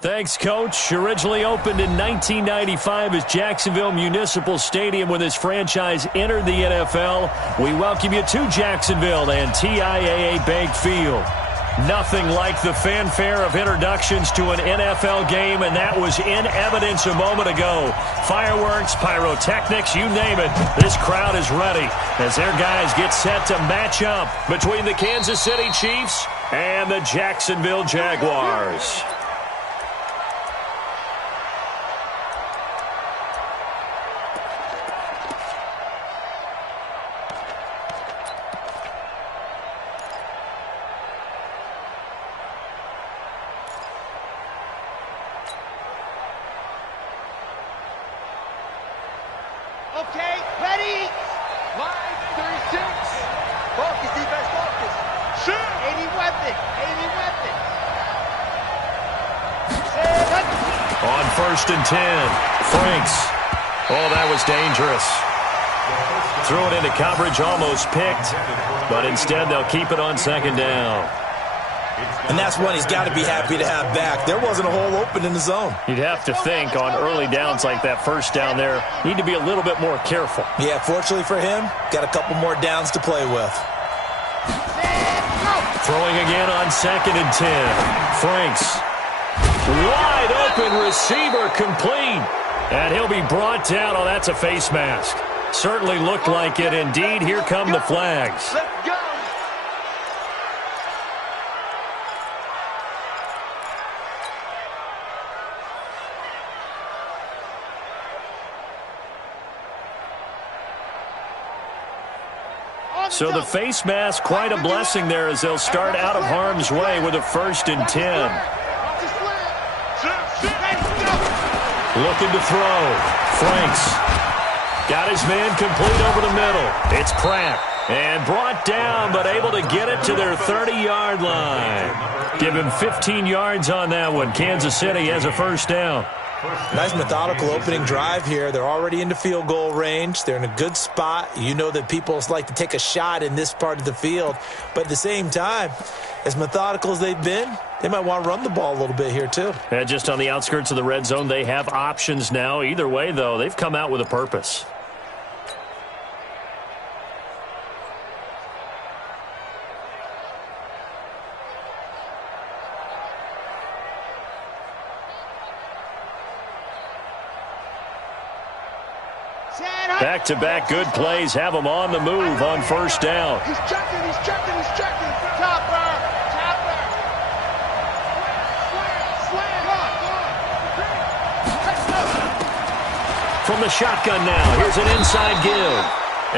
Thanks, Coach. Originally opened in 1995 as Jacksonville Municipal Stadium when this franchise entered the NFL. We welcome you to Jacksonville and TIAA Bank Field. Nothing like the fanfare of introductions to an NFL game, and that was in evidence a moment ago. Fireworks, pyrotechnics, you name it. This crowd is ready as their guys get set to match up between the Kansas City Chiefs and the Jacksonville Jaguars. Okay, ready? Line 36. Focus, defense, focus. Shoot! 80 weapon, 80 weapon. On 1st and 10, Franks. Oh, that was dangerous. Threw it into coverage, almost picked, but instead they'll keep it on 2nd down. And that's one he's got to be happy to have back. There wasn't a hole open in the zone. You'd have to think on early downs like that first down there, need to be a little bit more careful. Yeah, fortunately for him, got a couple more downs to play with. Throwing again on 2nd and 10. Franks. Wide open receiver complete. And he'll be brought down. Oh, that's a face mask. Certainly looked like it. Indeed, here come the flags. Let's go. So the face mask, quite a blessing there as they'll start out of harm's way with a 1st and 10. Looking to throw. Franks. Got his man complete over the middle. It's Pratt. And brought down, but able to get it to their 30-yard line. Give him 15 yards on that one. Kansas City has a 1st down. Nice methodical opening drive here. They're already into field goal range. They're in a good spot. You know that people like to take a shot in this part of the field. But at the same time, as methodical as they've been, they might want to run the ball a little bit here too. Yeah, just on the outskirts of the red zone, they have options now. Either way, though, they've come out with a purpose. Back-to-back good plays have them on the move on 1st down. He's checking, he's checking, he's checking. Topper, topper. From the shotgun now, here's an inside give.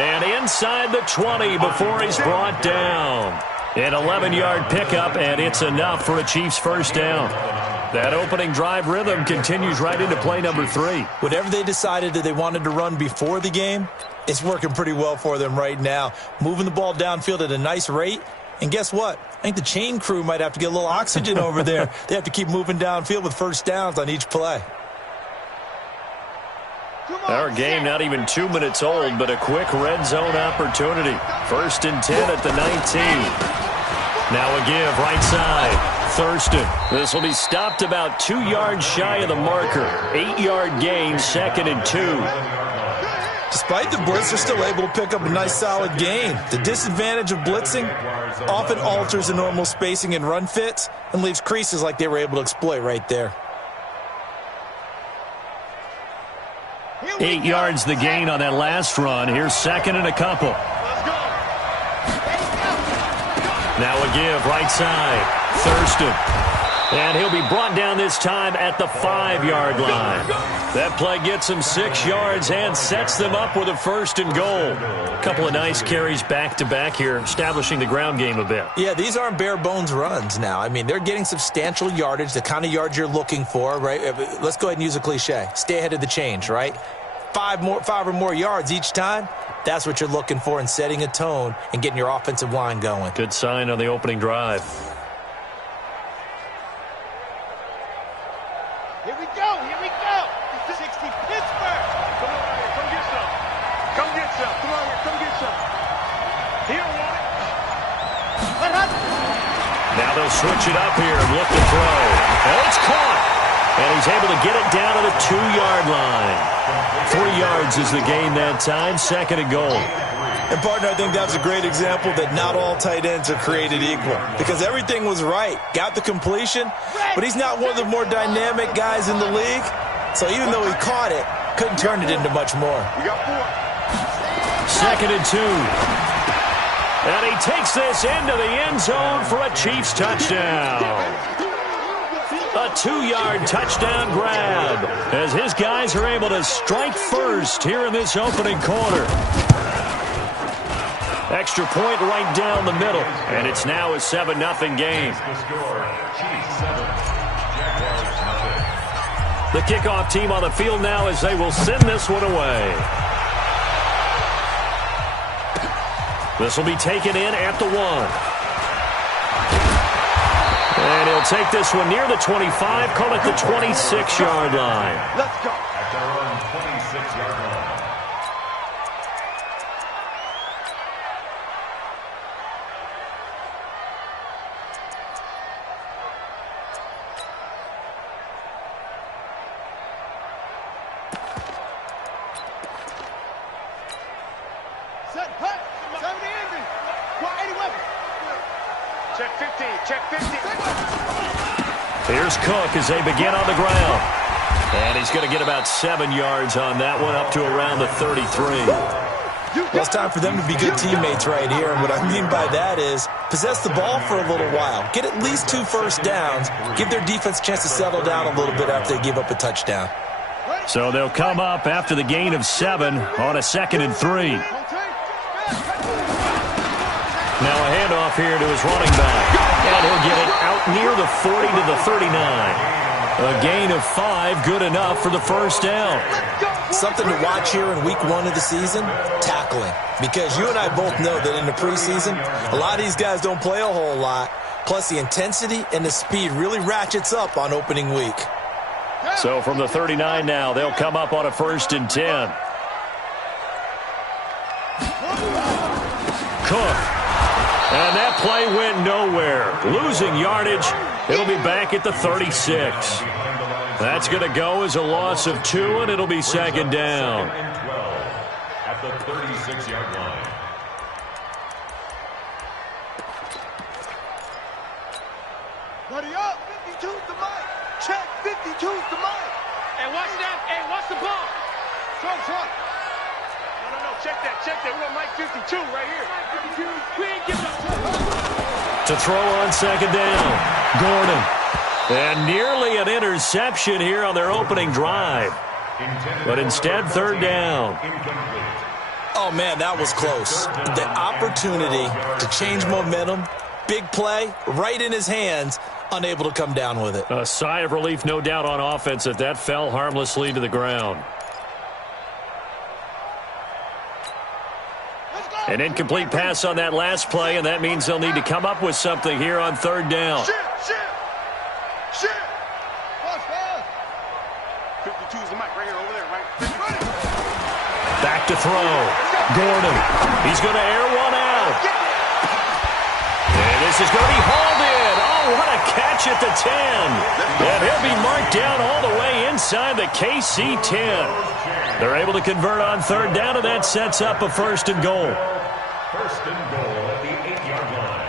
And inside the 20 before he's brought down. An 11-yard pickup, and it's enough for a Chiefs 1st down. That opening drive rhythm continues right into play number 3. Whatever they decided that they wanted to run before the game, it's working pretty well for them right now. Moving the ball downfield at a nice rate. And guess what? I think the chain crew might have to get a little oxygen over there. They have to keep moving downfield with 1st downs on each play. Our game not even 2 minutes old, but a quick red zone opportunity. 1st and 10 at the 19. Now a give, right side. Thurston. This will be stopped about 2 yards shy of the marker. 8-yard gain, 2nd and 2. Despite the blitz, they're still able to pick up a nice solid gain. The disadvantage of blitzing often alters the normal spacing and run fits and leaves creases like they were able to exploit right there. 8 yards the gain on that last run. Here's 2nd and a couple. Now a give, right side. Thurston. And he'll be brought down this time at the 5-yard line. That play gets him 6 yards and sets them up with a 1st and goal. A couple of nice carries back-to-back here, establishing the ground game a bit. Yeah, these aren't bare-bones runs now. I mean, they're getting substantial yardage, the kind of yards you're looking for, right? Let's go ahead and use a cliche. Stay ahead of the change, right? 5 or more yards each time. That's what you're looking for in setting a tone and getting your offensive line going. Good sign on the opening drive. Here we go, here we go. 60 Pittsburgh. Come on here, come get some. Come get some. Come on here, come get some. He don't want it. Now they'll switch it up here and look to throw. Oh, it's caught. And he's able to get it down to the 2-yard line. 3 yards is the gain that time, 2nd and goal. And, partner, I think that's a great example that not all tight ends are created equal because everything was right. Got the completion, but he's not one of the more dynamic guys in the league. So even though he caught it, couldn't turn it into much more. We got 4. 2nd and 2. And he takes this into the end zone for a Chiefs touchdown. A 2-yard touchdown grab as his guys are able to strike first here in this opening quarter. Extra point right down the middle, and it's now a 7-0 game. The kickoff team on the field now as they will send this one away. This will be taken in at the 1. And he'll take this one near the 25, call it the 26-yard line. Let's go. At their own 26-yard line. Set, hut, 70 Envy. What, 80 weapons? Check 15, check 15. Here's Cook as they begin on the ground. And he's going to get about 7 yards on that one, up to around the 33. Well, it's time for them to be good teammates right here. And what I mean by that is possess the ball for a little while. Get at least 2 first downs. Give their defense a chance to settle down a little bit after they give up a touchdown. So they'll come up after the gain of 7 on a 2nd and 3. Now a handoff here to his running back. And he'll get it out near the 40 to the 39. A gain of 5, good enough for the first down. Something to watch here in week 1 of the season, tackling. Because you and I both know that in the preseason, a lot of these guys don't play a whole lot. Plus the intensity and the speed really ratchets up on opening week. So from the 39 now, they'll come up on a 1st and 10. Cook. And that play went nowhere. Losing yardage. It'll be back at the 36. That's going to go as a loss of 2, and it'll be 2nd down. At the 36-yard line. Buddy up. 52's the mic. Check. 52's the mic. Hey, watch that. Hey, watch the ball. Front. No. Check that. We're on mic 52 right here. 52. We ain't giving up. To throw on 2nd down. Gordon. And nearly an interception here on their opening drive. But instead, 3rd down. Oh, man, that was close. The opportunity to change momentum, big play, right in his hands, unable to come down with it. A sigh of relief, no doubt, on offense that fell harmlessly to the ground. An incomplete pass on that last play, and that means they'll need to come up with something here on 3rd down. Shit. 52's the mic right here over there, right? Back to throw. Gordon. He's going to air one out. And this is going to be hauled in. Oh, what a catch at the 10. And he'll be marked down all the way inside the KC 10. They're able to convert on 3rd down, and that sets up a 1st and goal. 1st and goal at the 8-yard line.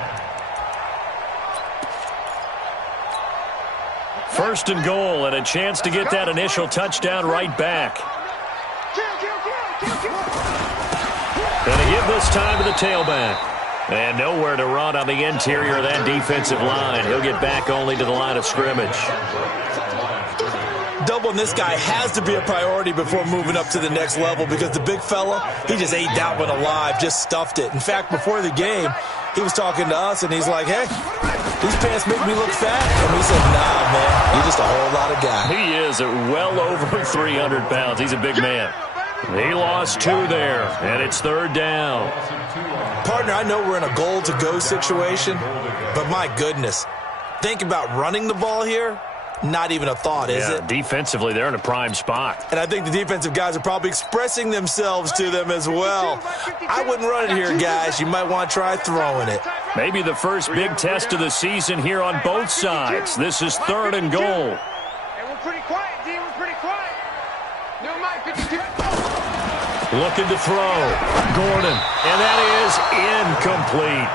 1st and goal, and a chance to get that initial touchdown right back. Going to give this time to the tailback. And nowhere to run on the interior of that defensive line. He'll get back only to the line of scrimmage. Doubling this guy has to be a priority before moving up to the next level because the big fella, he just ate that one alive, just stuffed it. In fact, before the game, he was talking to us, and he's like, hey, these pants make me look fat. And we said, nah, man, you're just a whole lot of guy. He is well over 300 pounds. He's a big man. He lost 2 there, and it's 3rd down. Partner, I know we're in a goal-to-go situation, but my goodness, think about running the ball here. Not even a thought, is it? Defensively, they're in a prime spot. And I think the defensive guys are probably expressing themselves to them as well. I wouldn't run it here, guys. You might want to try throwing it. Maybe the first big test of the season here on both sides. This is 3rd and goal. And we're pretty Looking to throw. Gordon. And that is incomplete.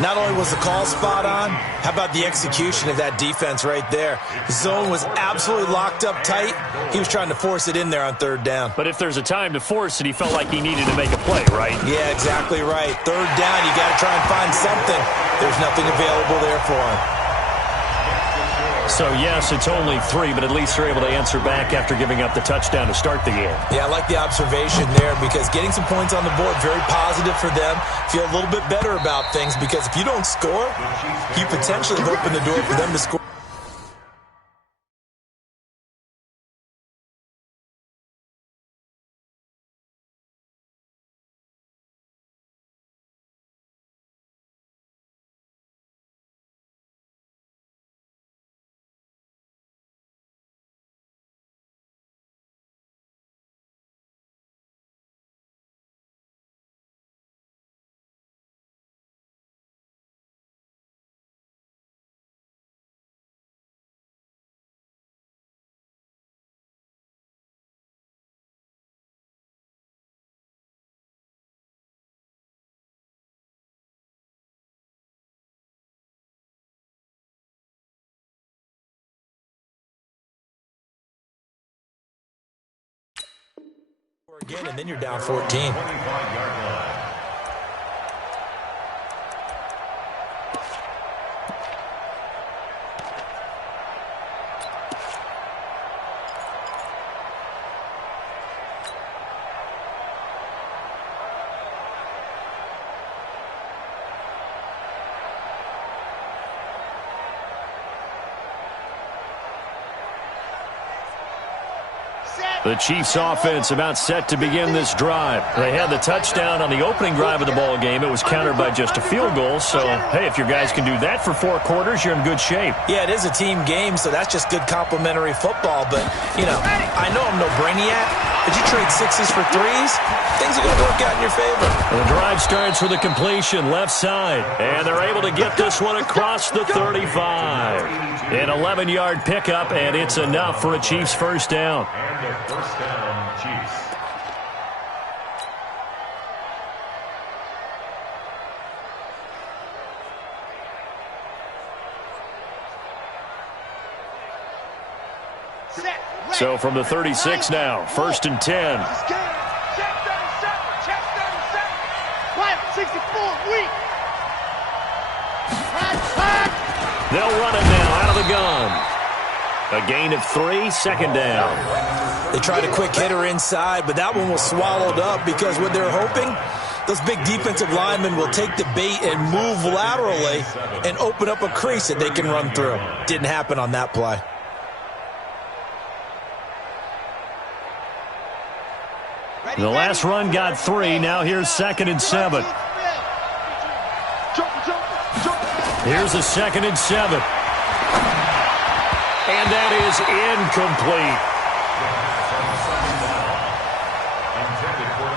Not only was the call spot on, how about the execution of that defense right there? The zone was absolutely locked up tight. He was trying to force it in there on third down. But if there's a time to force it, he felt like he needed to make a play, right? Yeah, exactly right. Third down, you got to try and find something. There's nothing available there for him. So, yes, it's only 3, but at least they're able to answer back after giving up the touchdown to start the game. Yeah, I like the observation there because getting some points on the board, very positive for them. Feel a little bit better about things because if you don't score, you potentially have opened the door for them to score. Again, and then you're down 14. The Chiefs offense about set to begin this drive. They had the touchdown on the opening drive of the ball game. It was countered by just a field goal. So, hey, if your guys can do that for 4 quarters, you're in good shape. Yeah, it is a team game, so that's just good complimentary football. But, you know, I know I'm no brainiac, but you trade 6s for 3s, things are going to work out in your favor. The drive starts with a completion left side, and they're able to get this one across the 35. An 11-yard pickup, and it's enough for a Chiefs first down. And a first down, Chiefs. So from the 36 now, 1st and 10. Check 37. Check 37. Quiet, 64, weak. They'll run it now out of the gun. A gain of 3, second down. They tried a quick hitter inside, but that one was swallowed up because what they're hoping, those big defensive linemen will take the bait and move laterally and open up a crease that they can run through. Didn't happen on that play. The last run got 3. Now here's 2nd and 7. Here's a 2nd and 7. And that is incomplete. Intended for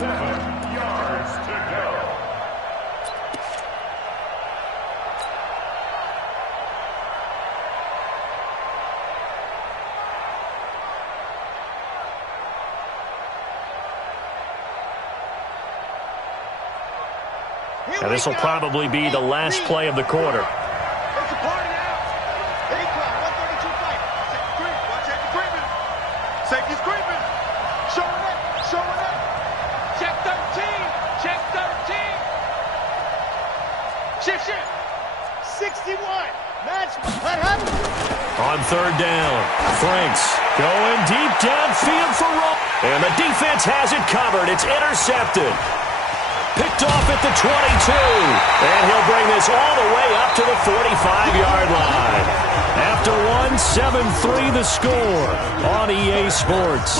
7 yards to go. Now this will probably be the last play of the quarter. It's a party now. 132 fight. Watch that creeping. Safety's creeping. Showing up. Showing up. Check 13. Check 13. Shift, shift. 61. Match. What happened? On 3rd down, Franks going deep downfield for Roll. And the defense has it covered. It's intercepted. Picked off at the 22. And he'll bring this all the way up to the 45-yard line. After 7-3 the score on EA Sports.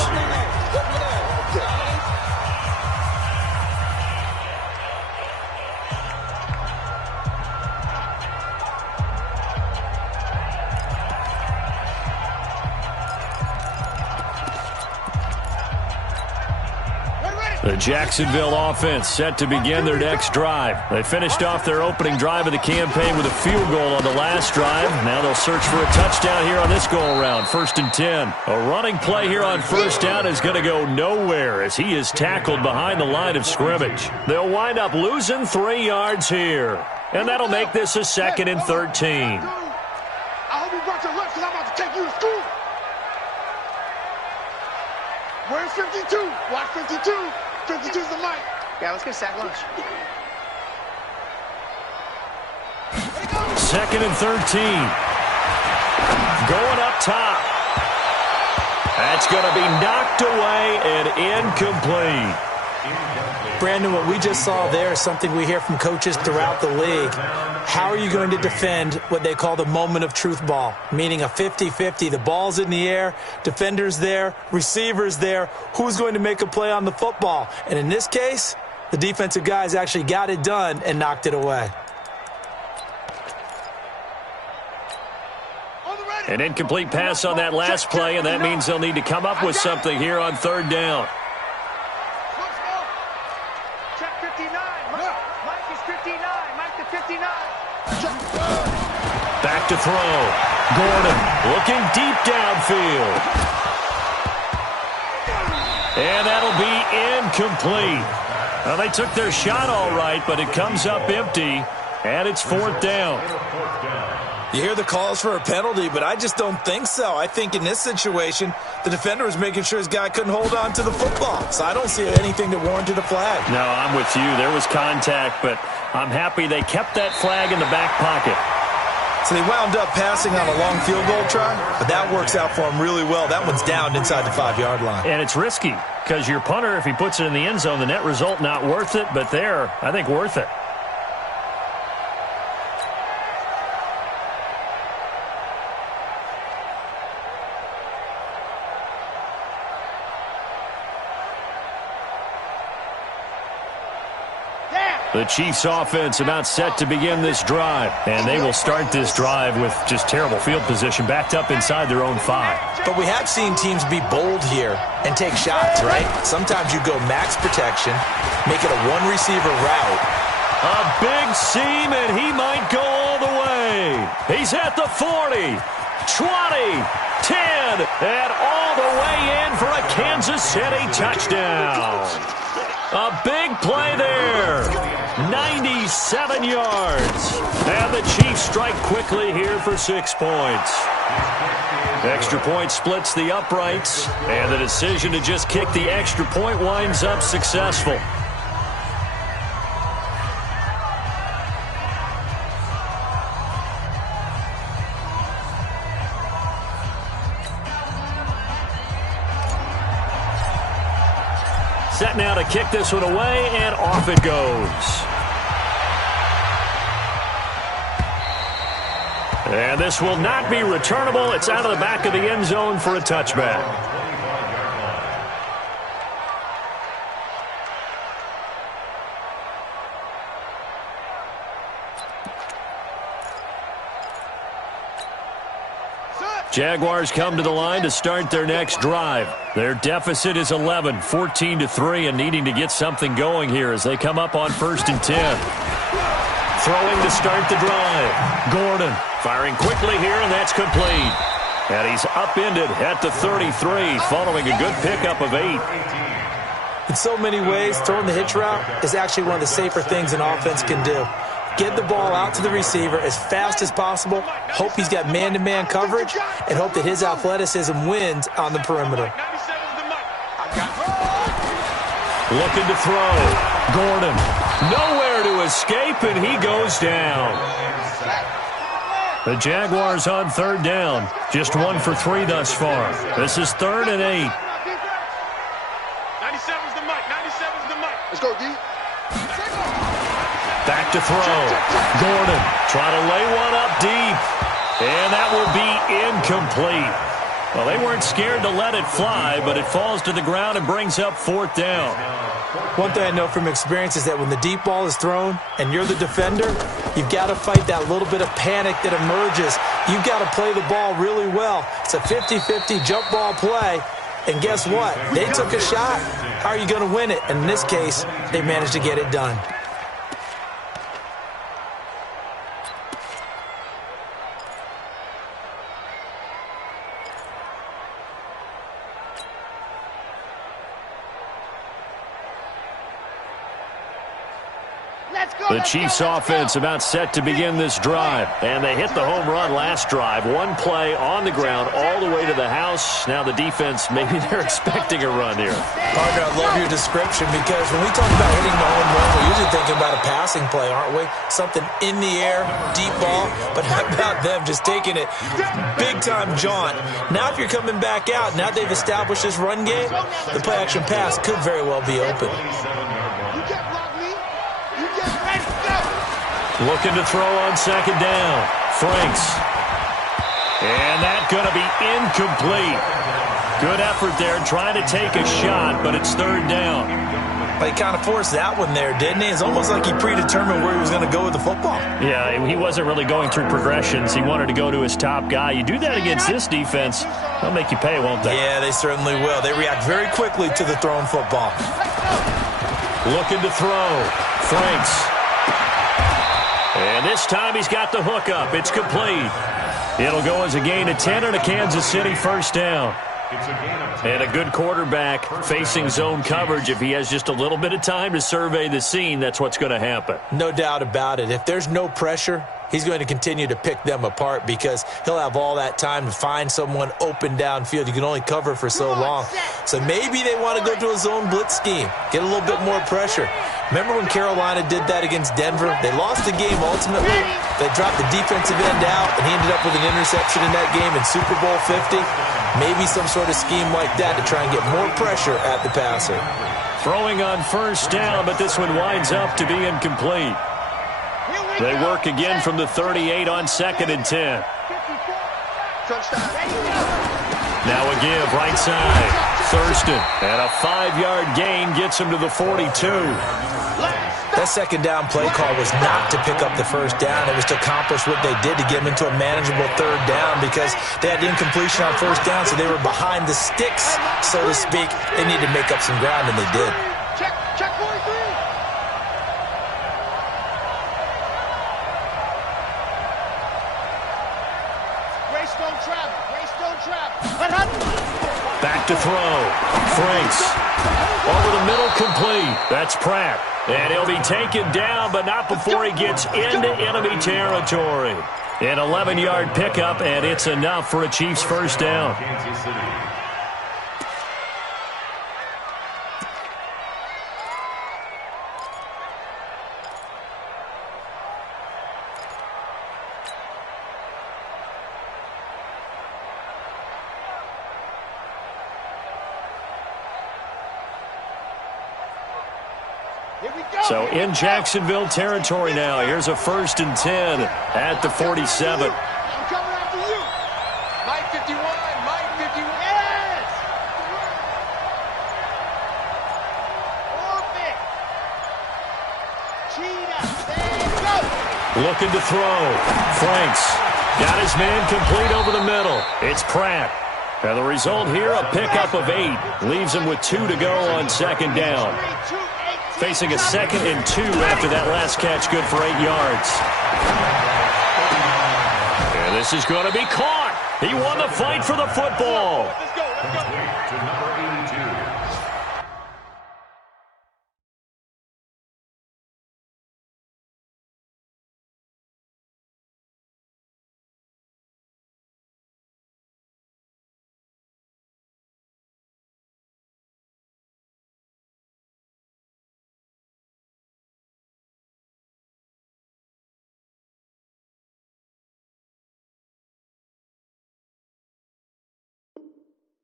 Ready, ready. The Jacksonville offense set to begin their next drive. They finished off their opening drive of the campaign with a field goal on the last drive. Now they'll search for a touchdown here on this go-around. 1st and 10. A running play here on 1st down is going to go nowhere as he is tackled behind the line of scrimmage. They'll wind up losing 3 yards here. And that'll make this a 2nd and 13. I hope you brought your lunch because I'm about to take you to school. Where's 52? Watch 52. 52's the mic. Yeah, let's get sack lunch. 2nd and 13. Going up top. That's going to be knocked away and incomplete. Brandon, what we just saw there is something we hear from coaches throughout the league. How are you going to defend what they call the moment of truth ball, meaning a 50-50? The ball's in the air, defender's there, receiver's there. Who's going to make a play on the football? And in this case, the defensive guys actually got it done and knocked it away. An incomplete pass on that last play, and that means they'll need to come up with something here on 3rd down. Back to throw. Gordon looking deep downfield. And that'll be incomplete. Well, they took their shot all right, but it comes up empty, and it's 4th down. You hear the calls for a penalty, but I just don't think so. I think in this situation, the defender was making sure his guy couldn't hold on to the football. So I don't see anything that warranted a flag. No, I'm with you. There was contact, but I'm happy they kept that flag in the back pocket. So they wound up passing on a long field goal try, but that works out for them really well. That one's down inside the 5-yard line. And it's risky because your punter, if he puts it in the end zone, the net result not worth it, but there, I think worth it. The Chiefs offense about set to begin this drive. And they will start this drive with just terrible field position backed up inside their own 5. But we have seen teams be bold here and take shots, right? Sometimes you go max protection, make it a one-receiver route. A big seam, and he might go all the way. He's at the 40, 20, 10, and all the way in for a Kansas City touchdown. A big play there. 97 yards. And the Chiefs strike quickly here for 6 points. Extra point splits the uprights, and the decision to just kick the extra point winds up successful. Set now to kick this one away, and off it goes. And this will not be returnable. It's out of the back of the end zone for a touchback. Jaguars come to the line to start their next drive. Their deficit is 11, 14-3, and needing to get something going here as they come up on 1st and 10. Throwing to start the drive. Gordon firing quickly here, and that's complete. And he's upended at the 33 following a good pickup of 8. In so many ways, throwing the hitch route is actually one of the safer things an offense can do. Get the ball out to the receiver as fast as possible, hope he's got man-to-man coverage, and hope that his athleticism wins on the perimeter. Looking to throw. Gordon nowhere to escape, and he goes down. The Jaguars on 3rd down. Just 1 for 3 thus far. This is 3rd and 8. 97's the mic. 97's the mic. Let's go, D. Back to throw. Gordon trying to lay one up deep. And that will be incomplete. Well, they weren't scared to let it fly, but it falls to the ground and brings up 4th down. One thing I know from experience is that when the deep ball is thrown and you're the defender, you've got to fight that little bit of panic that emerges. You've got to play the ball really well. It's a 50-50 jump ball play. And guess what? They took a shot. How are you going to win it? And in this case, they managed to get it done. The Chiefs offense about set to begin this drive. And they hit the home run last drive. One play on the ground all the way to the house. Now the defense, maybe they're expecting a run here. Partner, I love your description because when we talk about hitting the home run, we're usually thinking about a passing play, aren't we? Something in the air, deep ball. But how about them just taking it big-time jaunt? Now if you're coming back out, now they've established this run game, the play-action pass could very well be open. Looking to throw on second down. Franks. And that's going to be incomplete. Good effort there, trying to take a shot, but it's third down. But he kind of forced that one there, didn't he? It's almost like he predetermined where he was going to go with the football. Yeah, he wasn't really going through progressions. He wanted to go to his top guy. You do that against this defense, they'll make you pay, won't they? Yeah, they certainly will. They react very quickly to the thrown football. Looking to throw. Franks. And this time he's got the hook up. It's complete. It'll go as a gain of 10 and a Kansas City first down. And a good quarterback facing zone coverage. If he has just a little bit of time to survey the scene, that's what's going to happen. No doubt about it. If there's no pressure, he's going to continue to pick them apart because he'll have all that time to find someone open downfield. You can only cover for so long. So maybe they want to go to a zone blitz scheme, get a little bit more pressure. Remember when Carolina did that against Denver? They lost the game ultimately. They dropped the defensive end out, and he ended up with an interception in that game in Super Bowl 50. Maybe some sort of scheme like that to try and get more pressure at the passer. Throwing on first down, but this one winds up to be incomplete. They work again from the 38 on second and 10. Now a give, right side. Thurston, and a 5-yard gain gets him to the 42. That second down play call was not to pick up the first down. It was to accomplish what they did to get them into a manageable third down because they had incompletion on first down, so they were behind the sticks, so to speak. They needed to make up some ground, and they did. Check 43. Greystone travel. Back to throw. Franks. Over the middle, complete. That's Pratt. And he'll be taken down, but not before he gets into enemy territory. An 11-yard pickup, and it's enough for a Chiefs first down. So in Jacksonville territory now. Here's a 1st and 10 at the 47. I'm coming after you. Mike 51, Mike 51. Yes! Orbit. Cheetah. There you go. Looking to throw. Franks. Got his man complete over the middle. It's Pratt. And the result here, a pickup of 8. Leaves him with 2 to go on second down. Facing a 2nd and 2 after that last catch, good for 8 yards. And this is going to be caught. He won the fight for the football. Let's go. To number 82.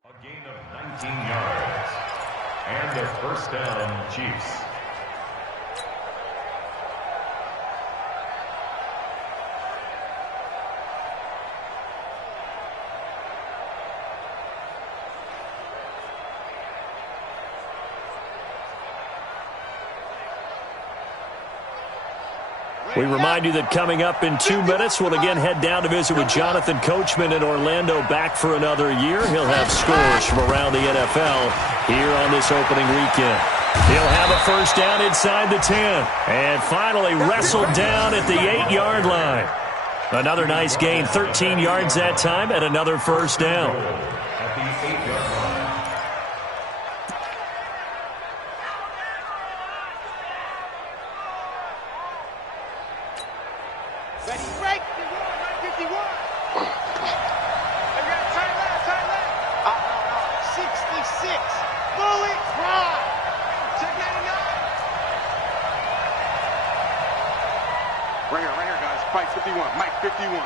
A gain of 19 yards. And a first down, Chiefs. We remind you that coming up in 2 minutes, we'll again head down to visit with Jonathan Coachman in Orlando, back for another year. He'll have scores from around the NFL here on this opening weekend. He'll have a first down inside the 10. And finally wrestled down at the 8-yard line. Another nice gain, 13 yards that time, and another first down. At the 8-yard line. Ready, break. 51. They got tight left. 66. Bullet drive. Check 99. Right here, guys. Fight 51. Mike 51.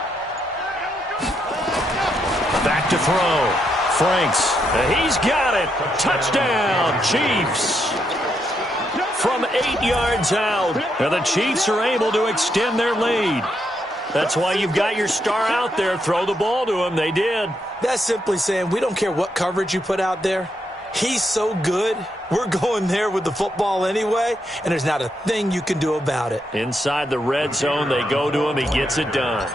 Back to throw. Franks. He's got it. Touchdown, Chiefs. From 8 yards out. And the Chiefs are able to extend their lead. That's why you've got your star out there. Throw the ball to him. They did. That's simply saying we don't care what coverage you put out there. He's so good. We're going there with the football anyway, and there's not a thing you can do about it. Inside the red zone, they go to him. He gets it done.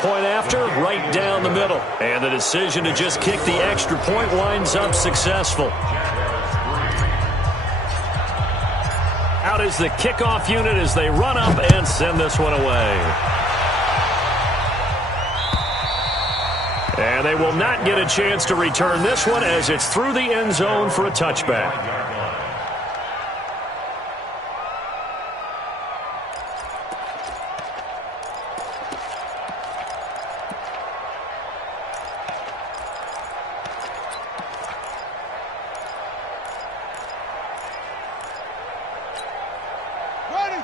Point after, right down the middle. And the decision to just kick the extra point winds up successful. Out is the kickoff unit as they run up and send this one away. And they will not get a chance to return this one as it's through the end zone for a touchback.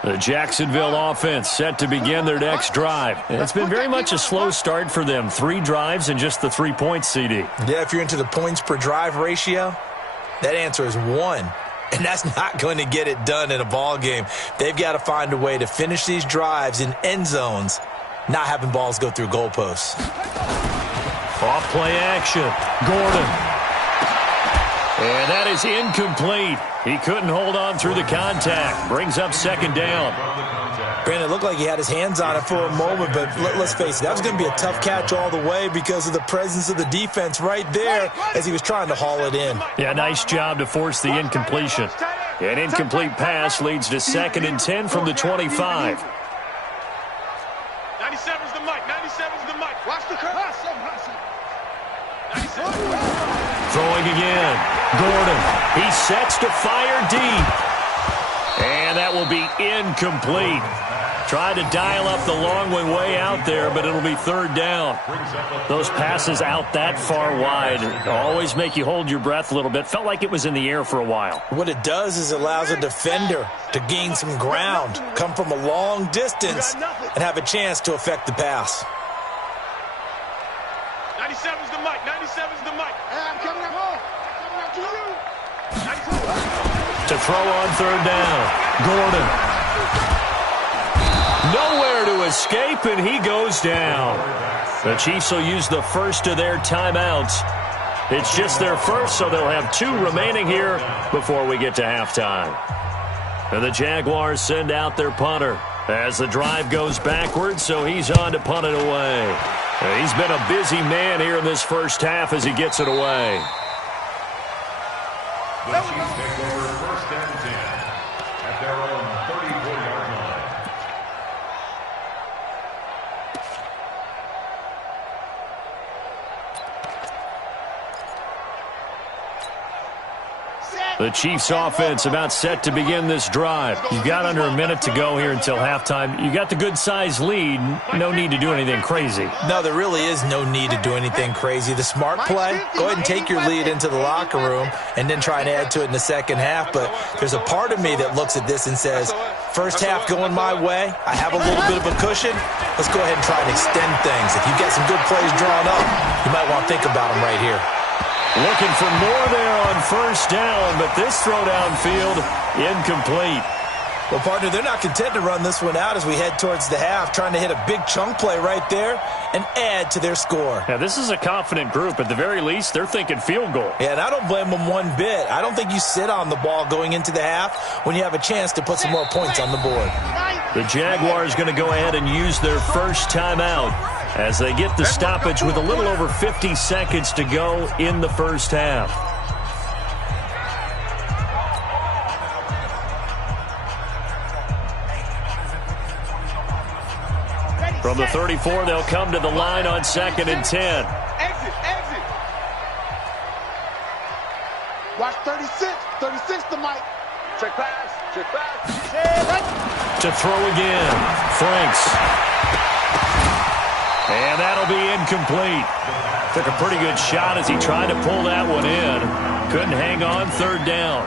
The Jacksonville offense set to begin their next drive. It's been very much a slow start for them. 3 drives and just the 3 points, CD. Yeah, if you're into the points per drive ratio, that answer is 1. And that's not going to get it done in a ball game. They've got to find a way to finish these drives in end zones, not having balls go through goalposts. Off play action. Gordon. And that is incomplete. He couldn't hold on through the contact. Brings up second down. Brandon, it looked like he had his hands on it for a moment, but let's face it, that was going to be a tough catch all the way because of the presence of the defense right there as he was trying to haul it in. Yeah, nice job to force the incompletion. An incomplete pass leads to 2nd and 10 from the 25. 97's the mic. 97's the mic. Watch the curve. Throwing again. Gordon. He sets to fire deep. And that will be incomplete. Tried to dial up the long one way out there, but it'll be 3rd down. Those passes out that far wide always make you hold your breath a little bit. Felt like it was in the air for a while. What it does is it allows a defender to gain some ground, come from a long distance, and have a chance to affect the pass. 97's the mic. 97's the mic. I'm coming up home. Coming up to you. To throw on 3rd down. Gordon. Nowhere to escape, and he goes down. The Chiefs will use the first of their timeouts. It's just their first, so they'll have 2 remaining here before we get to halftime. And the Jaguars send out their punter as the drive goes backwards, so he's on to punt it away. He's been a busy man here in this first half as he gets it away. The Chiefs take over 1st and 10 at their own 34-yard line. The Chiefs offense about set to begin this drive. You've got under a minute to go here until halftime. You got the good-sized lead. No need to do anything crazy. No, there really is no need to do anything crazy. The smart play, go ahead and take your lead into the locker room and then try and add to it in the second half. But there's a part of me that looks at this and says, first half going my way, I have a little bit of a cushion. Let's go ahead and try and extend things. If you get some good plays drawn up, you might want to think about them right here. Looking for more there on 1st down, but this throw downfield, incomplete. Well, partner, they're not content to run this one out as we head towards the half, trying to hit a big chunk play right there. and add to their score. Yeah, this is a confident group. At the very least, they're thinking field goal. Yeah, and I don't blame them one bit. I don't think you sit on the ball going into the half when you have a chance to put some more points on the board. The Jaguars going to go ahead and use their first timeout as they get the stoppage with a little over 50 seconds to go in the first half. From the 34, they'll come to the line on 2nd and 10. Exit. Watch 36. 36 to Mike. Check pass. To throw again. Franks. And that'll be incomplete. Took a pretty good shot as he tried to pull that one in. Couldn't hang on, 3rd down.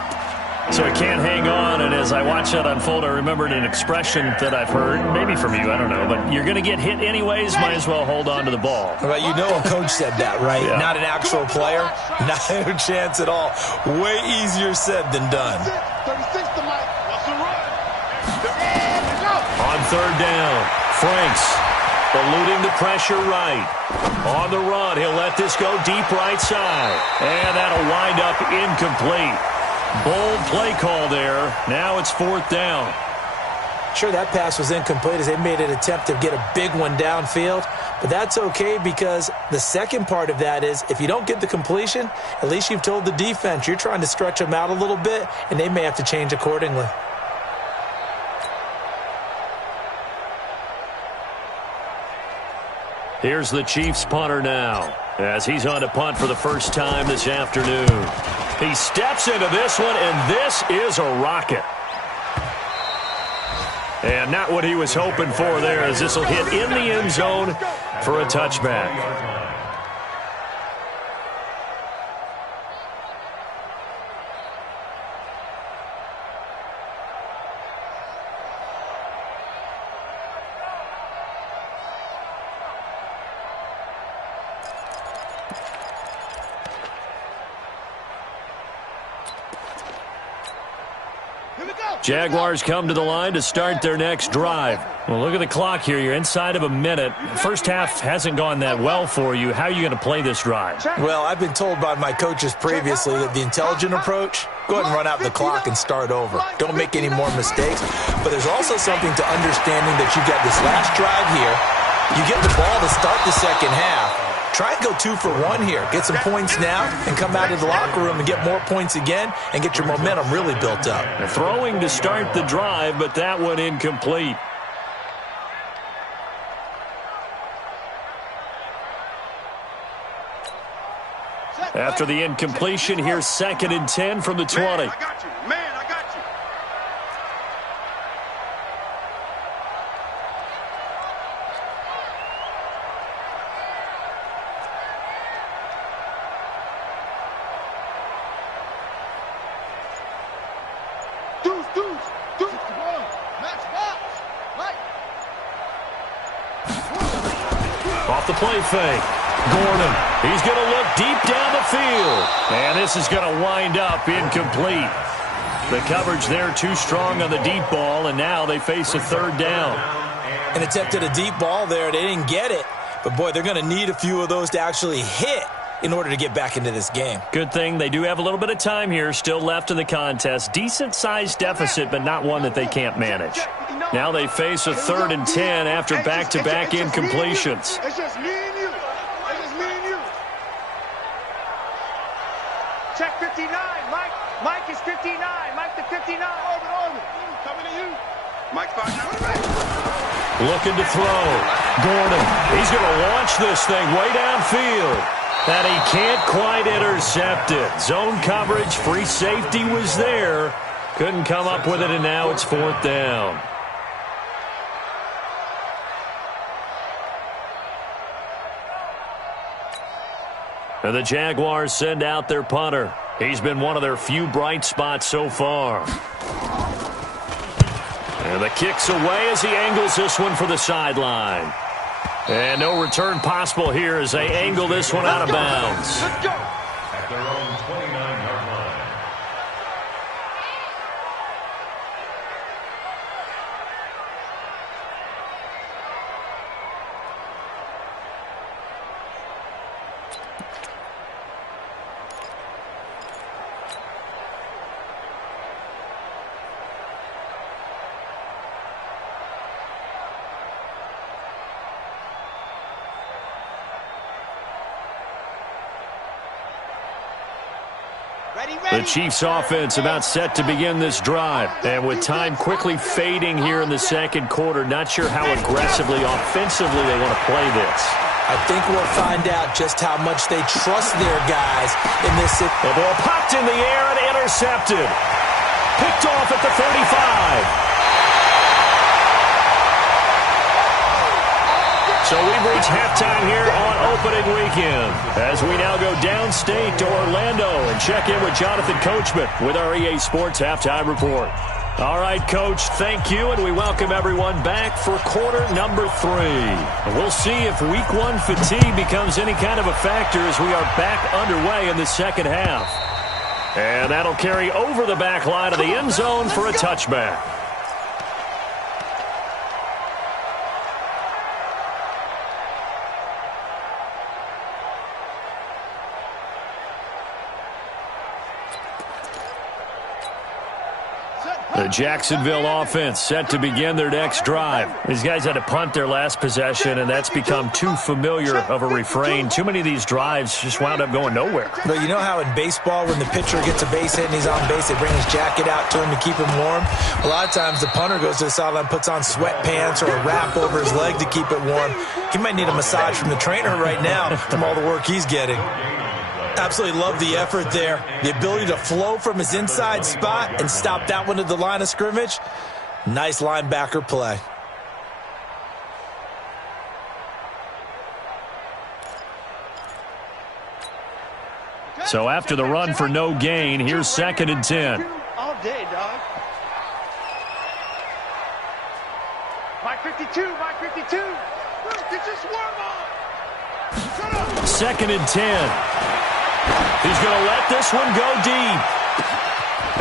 So he can't hang on, and as I watch that unfold, I remembered an expression that I've heard, maybe from you, I don't know, but you're going to get hit anyways, might as well hold on to the ball. Well, you know a coach said that, right? Yeah. Not an actual player. Not a chance at all. Way easier said than done. 36 to Mike. What's the run? On 3rd down, Franks eluding the pressure right. On the run, he'll let this go deep right side. And that'll wind up incomplete. Bold play call there. Now it's 4th down. Sure, that pass was incomplete as they made an attempt to get a big one downfield, but that's okay because the second part of that is if you don't get the completion, at least you've told the defense you're trying to stretch them out a little bit, and they may have to change accordingly. Here's the Chiefs punter now as he's on to punt for the first time this afternoon. He steps into this one, and this is a rocket. And not what he was hoping for there, as this will hit in the end zone for a touchback. Jaguars come to the line to start their next drive. Well, look at the clock here. You're inside of a minute. First half hasn't gone that well for you. How are you going to play this drive? Well, I've been told by my coaches previously that the intelligent approach, go ahead and run out the clock and start over. Don't make any more mistakes. But there's also something to understanding that you got this last drive here. You get the ball to start the second half. Try and go 2 for 1 here. Get some points now and come out of the locker room and get more points again and get your momentum really built up. Throwing to start the drive, but that one incomplete. After the incompletion, here's 2nd and 10 from the 20. Man, I got you. Man, I got you. Deuce. Max box. Right. Off the play fake. Gordon, he's going to look deep down the field. And this is going to wind up incomplete. The coverage there too strong on the deep ball, and now they face a 3rd down. An attempt at a deep ball there. They didn't get it. But, boy, they're going to need a few of those to actually hit in order to get back into this game. Good thing they do have a little bit of time here still left in the contest. Decent-sized deficit, but not one that they can't manage. Now they face a 3rd and 10 after back-to-back incompletions. It's just me and you. It's just me and you. Check 59. Mike is 59. Mike to 59. Orbit. Coming to you. Mike 5. Looking to throw. Gordon, he's going to launch this thing way downfield. And he can't quite intercept it. Zone coverage, free safety was there. Couldn't come up with it, and now it's 4th down. And the Jaguars send out their punter. He's been one of their few bright spots so far. And the kick's away as he angles this one for the sideline. And no return possible here as they angle this one out of bounds. Let's go. At their own 29-yard line. The Chiefs offense about set to begin this drive. And with time quickly fading here in the second quarter, not sure how aggressively, offensively they want to play this. I think we'll find out just how much they trust their guys in this. The ball popped in the air and intercepted. Picked off at the 35. So we've reached halftime here on opening weekend as we now go downstate to Orlando and check in with Jonathan Coachman with our EA Sports Halftime Report. All right, Coach, thank you, and we welcome everyone back for quarter number 3. We'll see if week 1 fatigue becomes any kind of a factor as we are back underway in the second half. And that'll carry over the back line of the end zone for a touchback. The Jacksonville offense set to begin their next drive. These guys had to punt their last possession, and that's become too familiar of a refrain. Too many of these drives just wound up going nowhere. But you know how in baseball, when the pitcher gets a base hit and he's on base, they bring his jacket out to him to keep him warm? A lot of times the punter goes to the sideline, puts on sweatpants or a wrap over his leg to keep it warm. He might need a massage from the trainer right now from all the work he's getting. Absolutely love the effort there. The ability to flow from his inside spot and stop that one at the line of scrimmage. Nice linebacker play. So after the run for no gain, here's 2nd and 10. All day, dog. Mike 52, Mike 52. Get your swarm on. Shut up. 2nd and 10. He's going to let this one go deep.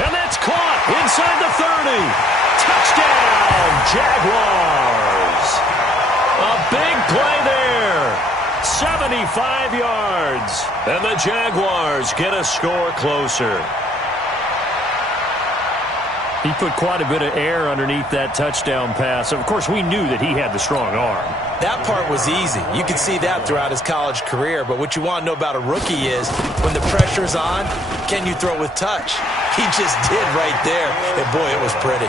And that's caught inside the 30. Touchdown, Jaguars. A big play there. 75 yards. And the Jaguars get a score closer. He put quite a bit of air underneath that touchdown pass. Of course, we knew that he had the strong arm. That part was easy. You could see that throughout his college career. But what you want to know about a rookie is when the pressure's on, can you throw with touch? He just did right there. And, boy, it was pretty.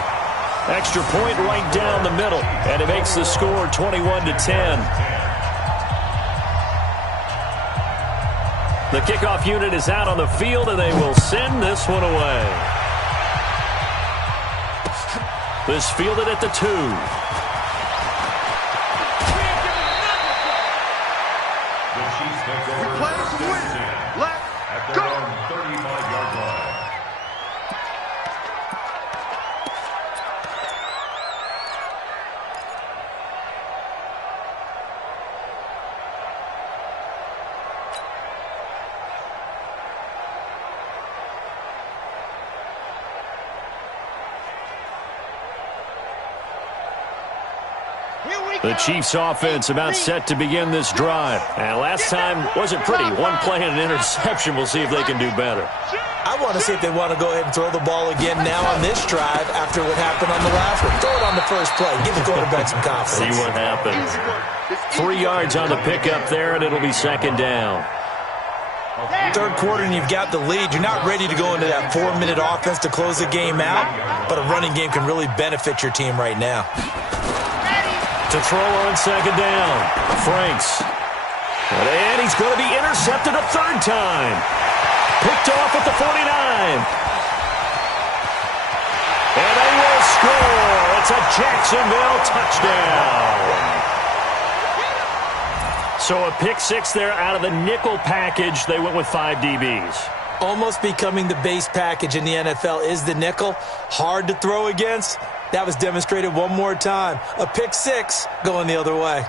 Extra point right down the middle. And it makes the score 21-10. The kickoff unit is out on the field, and they will send this one away. This fielded at the 2. We're playing to win. Let's go. 35-yard line. The Chiefs offense about set to begin this drive. And last time wasn't pretty. One play and an interception. We'll see if they can do better. I want to see if they want to go ahead and throw the ball again now on this drive after what happened on the last one. Throw it on the first play. Give the quarterback some confidence. See what happens. 3 yards on the pickup there, and it'll be 2nd down. Third quarter and you've got the lead. You're not ready to go into that 4-minute offense to close the game out, but a running game can really benefit your team right now. To throw on 2nd down. Franks. And he's going to be intercepted a 3rd time. Picked off at the 49. And they will score. It's a Jacksonville touchdown. So a pick 6 there out of the nickel package. They went with 5 DBs. Almost becoming the base package in the NFL is the nickel. Hard to throw against. That was demonstrated one more time. A pick 6 going the other way.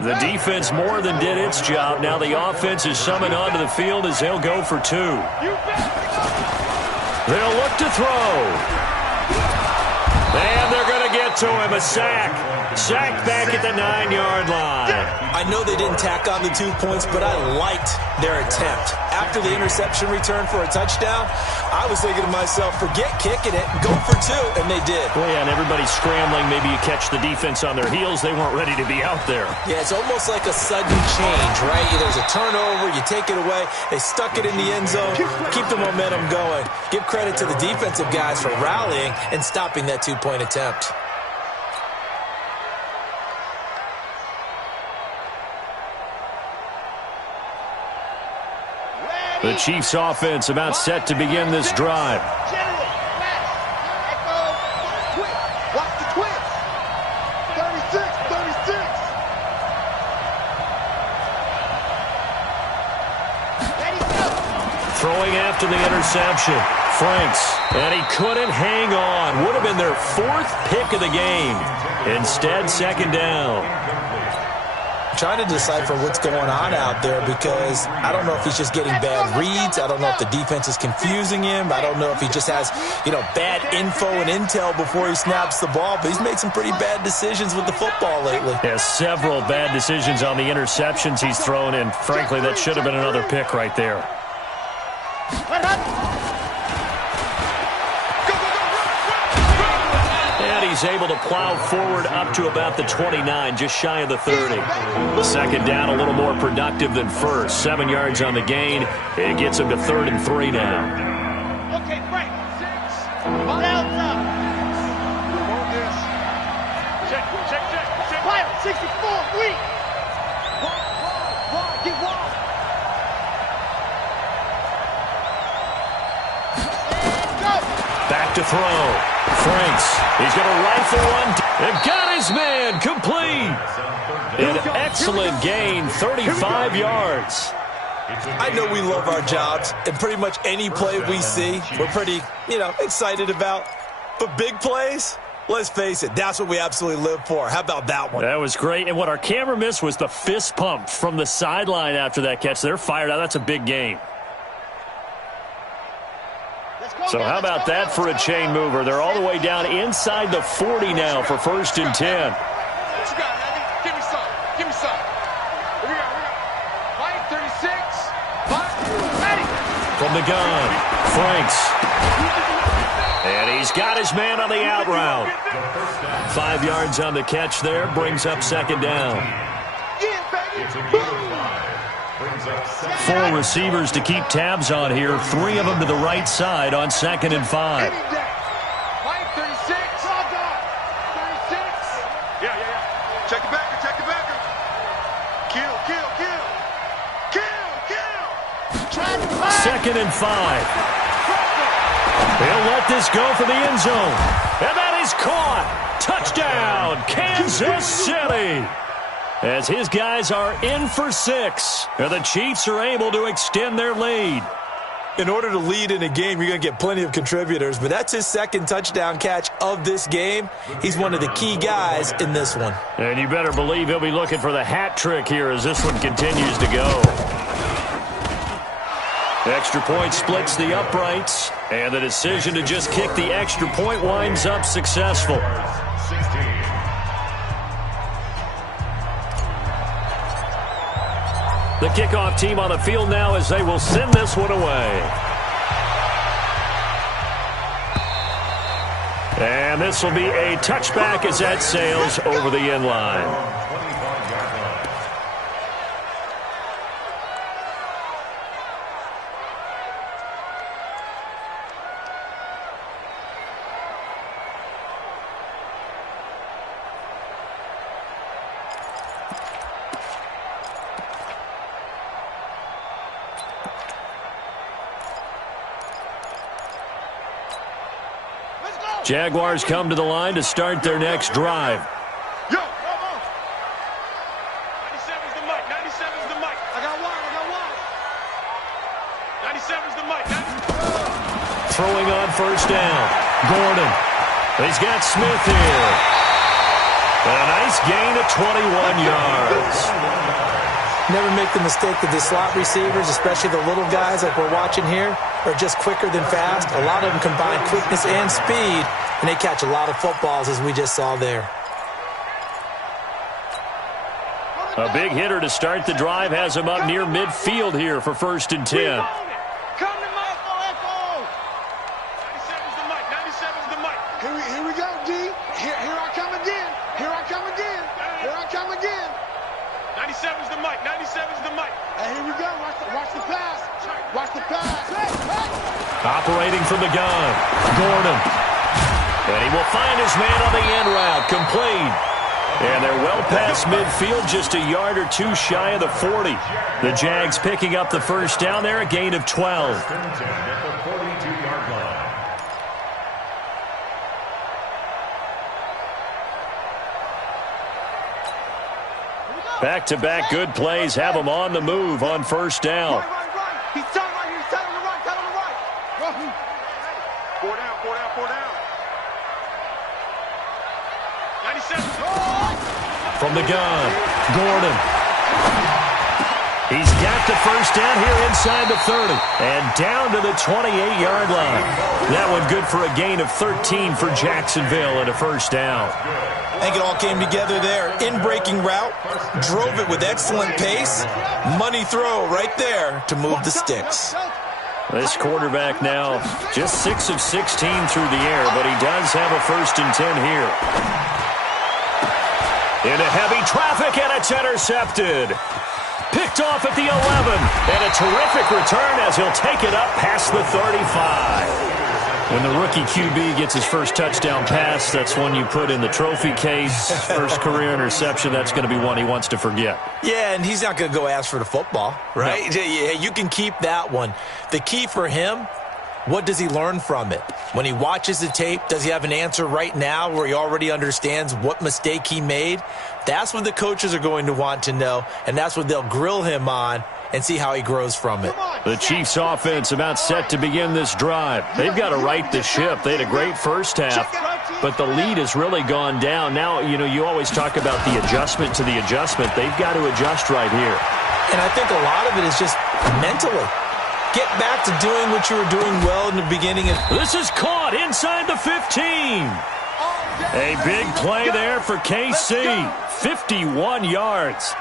The defense more than did its job. Now the offense is summoned onto the field as they'll go for 2. They'll look to throw. And they're going to get it to him, a sack. Sacked back at the 9-yard line. I know they didn't tack on the 2 points, but I liked their attempt. After the interception return for a touchdown, I was thinking to myself, forget kicking it, go for 2, and they did. Well, yeah, and everybody's scrambling. Maybe you catch the defense on their heels. They weren't ready to be out there. Yeah, it's almost like a sudden change, right? There's a turnover, you take it away, they stuck it in the end zone, keep the momentum going. Give credit to the defensive guys for rallying and stopping that 2-point attempt. The Chiefs offense about set to begin this drive. Watch the twist. 36, 36. Throwing after the interception. Franks, and he couldn't hang on. Would have been their 4th pick of the game. Instead, 2nd down. Trying to decipher what's going on out there because I don't know if he's just getting bad reads. I don't know if the defense is confusing him. I don't know if he just has, bad info and intel before he snaps the ball. But he's made some pretty bad decisions with the football lately. Yeah, several bad decisions on the interceptions he's thrown in. Frankly, that should have been another pick right there. He's able to plow forward up to about the 29, just shy of the 30. Second down, a little more productive than first. 7 yards on the gain. It gets him to 3rd and 3 now. Okay, Frank. 6. Miles up. Check. Pilot, 64, weak. Wide, get wide. Back to throw. Franks, he's going to rifle one. And got his man complete. An excellent gain, 35 yards. I know we love our jobs, and pretty much any play we see, we're pretty, excited about. But big plays, let's face it, that's what we absolutely live for. How about that one? That was great. And what our camera missed was the fist pump from the sideline after that catch. They're fired out. That's a big gain. So how about that for a chain mover? They're all the way down inside the 40 now for 1st and 10. What you got, Andy? Give me some. Give me some. Here we go. Mike, 36. Ready. From the gun, Franks. And he's got his man on the out route. 5 yards on the catch there. Brings up 2nd down. Yeah, baby. 4 receivers to keep tabs on here. 3 of them to the right side on 2nd and 5. Mike, 36. 36. Yeah. Check the backer. Kill. 2nd and 5. He'll let this go for the end zone. And that is caught. Touchdown, Kansas City. As his guys are in for 6. And the Chiefs are able to extend their lead. In order to lead in a game, you're going to get plenty of contributors, but that's his 2nd touchdown catch of this game. He's one of the key guys in this one. And you better believe he'll be looking for the hat trick here as this one continues to go. Extra point splits the uprights, and the decision to just kick the extra point winds up successful. The kickoff team on the field now as they will send this one away. And this will be a touchback as that sails over the end line. Jaguars come to the line to start their next drive. Yo, come on. 97's the mic. 97's the mic. I got one. 97's the mic. Throwing on 1st down. Gordon. He's got Smith here. And a nice gain of 21 yards. Never make the mistake that the slot receivers, especially the little guys like we're watching here, are just quicker than fast. A lot of them combine quickness and speed, and they catch a lot of footballs, as we just saw there. A big hitter to start the drive has him up near midfield here for 1st and 10. Here we go, D. Here I come again. Here I come again. Here I come again. 97's the mic. 97's the mic. And here we go. Watch the pass. Watch the pass. Operating from the gun, Gordon. And he will find his man on the end route, complete. And they're well past midfield, just a yard or two shy of the 40. The Jags picking up the first down there, a gain of 12. Back-to-back good plays have them on the move on 1st down. He's tight right here. He's tight on the right. Tight on the right. Four down. 97. From the gun, Gordon. He's got the first down here inside the 30 and down to the 28-yard line. That one good for a gain of 13 for Jacksonville and a first down. I think it all came together there. In-breaking route, drove it with excellent pace. Money throw right there to move the sticks. This quarterback now just 6 of 16 through the air, but he does have a 1st and 10 here. Into heavy traffic, and it's intercepted. Picked off at the 11, and a terrific return as he'll take it up past the 35. When the rookie QB gets his first touchdown pass, that's one you put in the trophy case. First career interception, that's going to be one he wants to forget. Yeah, and he's not going to go ask for the football, right? No. Yeah, you can keep that one. The key for him, what does he learn from it? When he watches the tape, does he have an answer right now where he already understands what mistake he made? That's what the coaches are going to want to know, and that's what they'll grill him on and see how he grows from it. The Chiefs offense about set to begin this drive. They've got to right the ship. They had a great first half, but the lead has really gone down. Now, you always talk about the adjustment to the adjustment. They've got to adjust right here. And I think a lot of it is just mentally. Get back to doing what you were doing well in the beginning. This is caught inside the 15. A big play there for KC. 51 yards.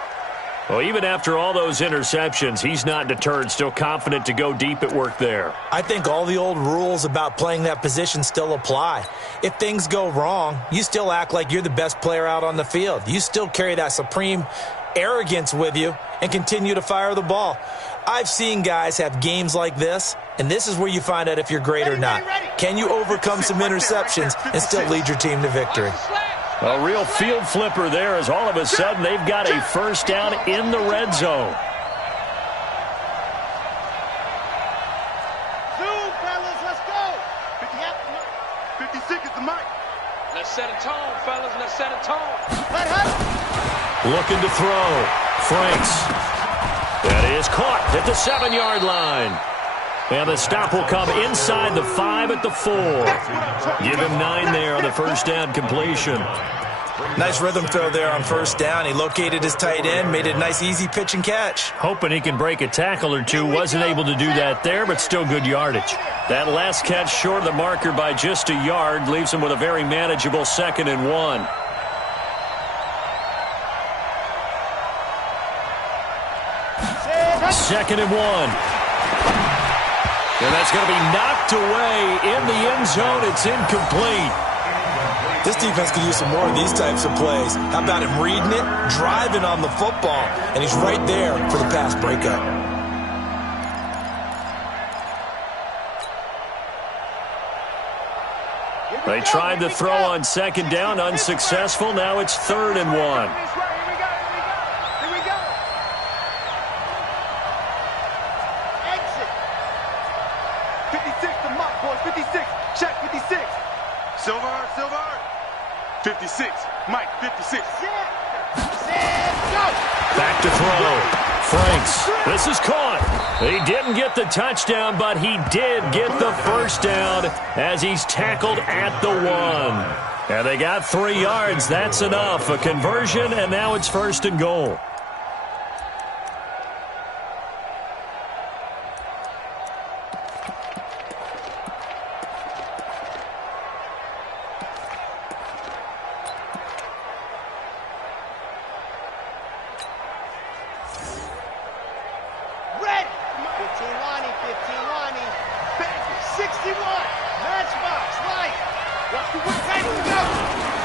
Well, even after all those interceptions, he's not deterred, still confident to go deep at work there. I think all the old rules about playing that position still apply. If things go wrong, you still act like you're the best player out on the field. You still carry that supreme arrogance with you and continue to fire the ball. I've seen guys have games like this, and this is where you find out if you're great or not. Can you overcome some interceptions and still lead your team to victory? A real field flipper there as all of a sudden they've got a first down in the red zone. Zoom, fellas, let's go. 56 is the mic. Let's set a tone, fellas. Let's set a tone. Looking to throw. Franks. That is caught at the 7-yard line. And the stop will come inside the 5 at the 4. Give him 9 there on the first down completion. Nice rhythm throw there on first down. He located his tight end, made it a nice, easy pitch and catch. Hoping he can break a tackle or two. Wasn't able to do that there, but still good yardage. That last catch short of the marker by just a yard leaves him with a very manageable 2nd and 1. Second and 1. And that's going to be knocked away in the end zone. It's incomplete. This defense could use some more of these types of plays. How about him reading it, driving on the football, and he's right there for the pass breakup. They tried to throw on 2nd down, unsuccessful. Now it's 3rd and 1. Silver. 56. Mike, 56. Back to throw. Franks. This is caught. He didn't get the touchdown, but he did get the first down as he's tackled at the 1. And they got 3 yards. That's enough. A conversion, and now it's 1st and goal.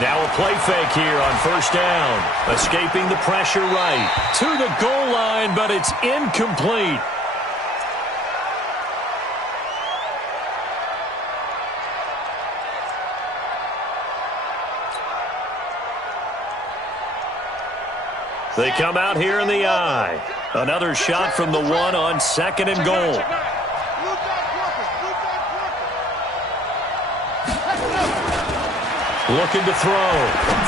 Now a play fake here on first down. Escaping the pressure right to the goal line, but it's incomplete. They come out here in the I. Another shot from the one on second and goal. Looking to throw.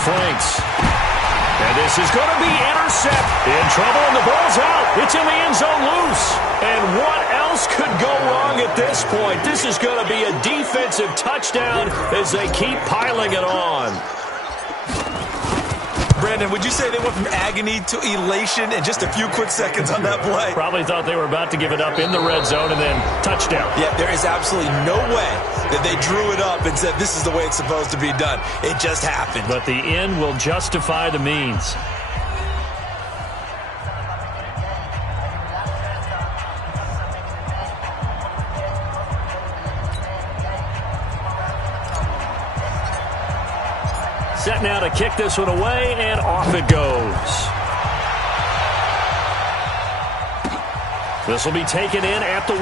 Franks. And this is going to be intercepted. In trouble, and the ball's out. It's in the end zone loose. And what else could go wrong at this point? This is going to be a defensive touchdown as they keep piling it on. Brandon, would you say they went from agony to elation in just a few quick seconds on that play? Probably thought they were about to give it up in the red zone and then touchdown. Yeah, there is absolutely no way that they drew it up and said this is the way it's supposed to be done. It just happened. But the end will justify the means. Set now to kick this one away, and off it goes. This will be taken in at the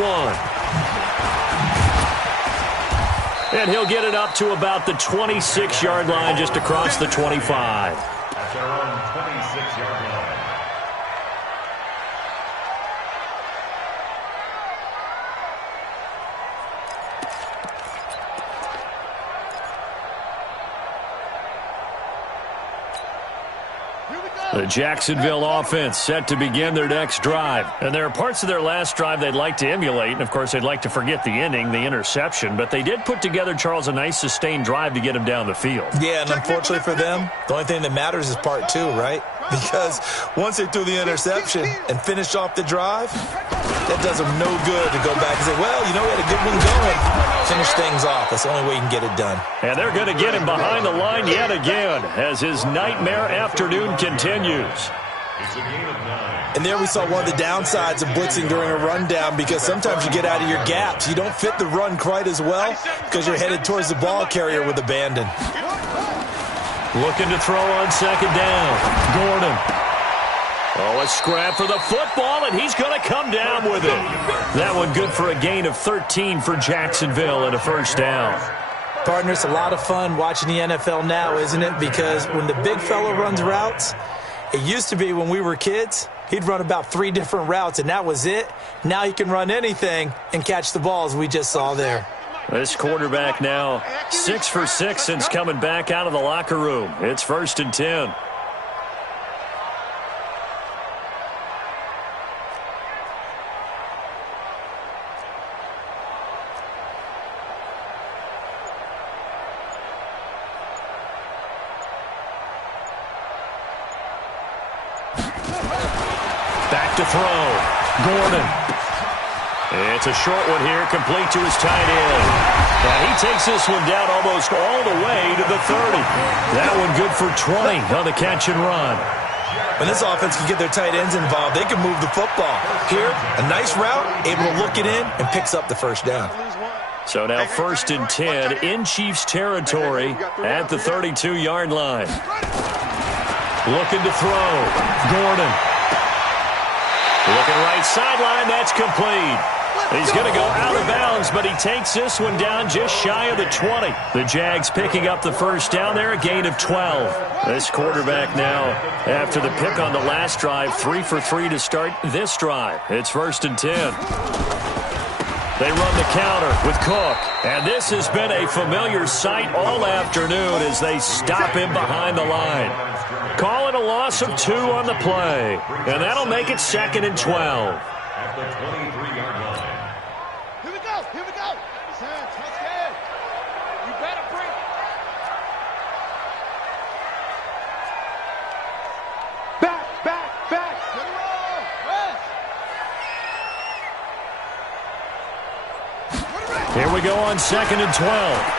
1. And he'll get it up to about the 26-yard line, just across the 25. At their own 26-yard line. The Jacksonville offense set to begin their next drive. And there are parts of their last drive they'd like to emulate. And, of course, they'd like to forget the ending, the interception. But they did put together, Charles, a nice sustained drive to get him down the field. Yeah, and unfortunately for them, the only thing that matters is part 2, right? Because once they threw the interception and finished off the drive, that does them no good to go back and say, well, you know, we had a good one going. Finish things off. That's the only way you can get it done. And they're going to get him behind the line yet again as his nightmare afternoon continues. It's a gain of 9. And there we saw one of the downsides of blitzing during a rundown, because sometimes you get out of your gaps. You don't fit the run quite as well because you're headed towards the ball carrier with abandon. Looking to throw on second down. Gordon. Oh, a scrap for the football, and he's going to come down with it. That one good for a gain of 13 for Jacksonville and a first down. Partner, it's a lot of fun watching the NFL now, isn't it? Because when the big fella runs routes, it used to be when we were kids, he'd run about 3 different routes, and that was it. Now he can run anything and catch the balls we just saw there. This quarterback now 6 for 6 since coming back out of the locker room. It's 1st and 10. Back to throw. Gordon. It's a short one here, complete to his tight end. And he takes this one down almost all the way to the 30. That one good for 20 on the catch and run. When this offense can get their tight ends involved, they can move the football. Here, a nice route, able to look it in, and picks up the first down. So now 1st and 10 in Chiefs territory at the 32-yard line. Looking to throw. Gordon. Looking right sideline, that's complete. He's going to go out of bounds, but he takes this one down just shy of the 20. The Jags picking up the first down there, a gain of 12. This quarterback now, after the pick on the last drive, 3 for 3 to start this drive. It's 1st and 10. They run the counter with Cook. And this has been a familiar sight all afternoon as they stop him behind the line. Call it a loss of 2 on the play. And that'll make it 2nd and 12. At the 23-yard line. Here we go. Here we go. That's good. You better bring it. Back. To the roll. West. Here we go on 2nd and 12.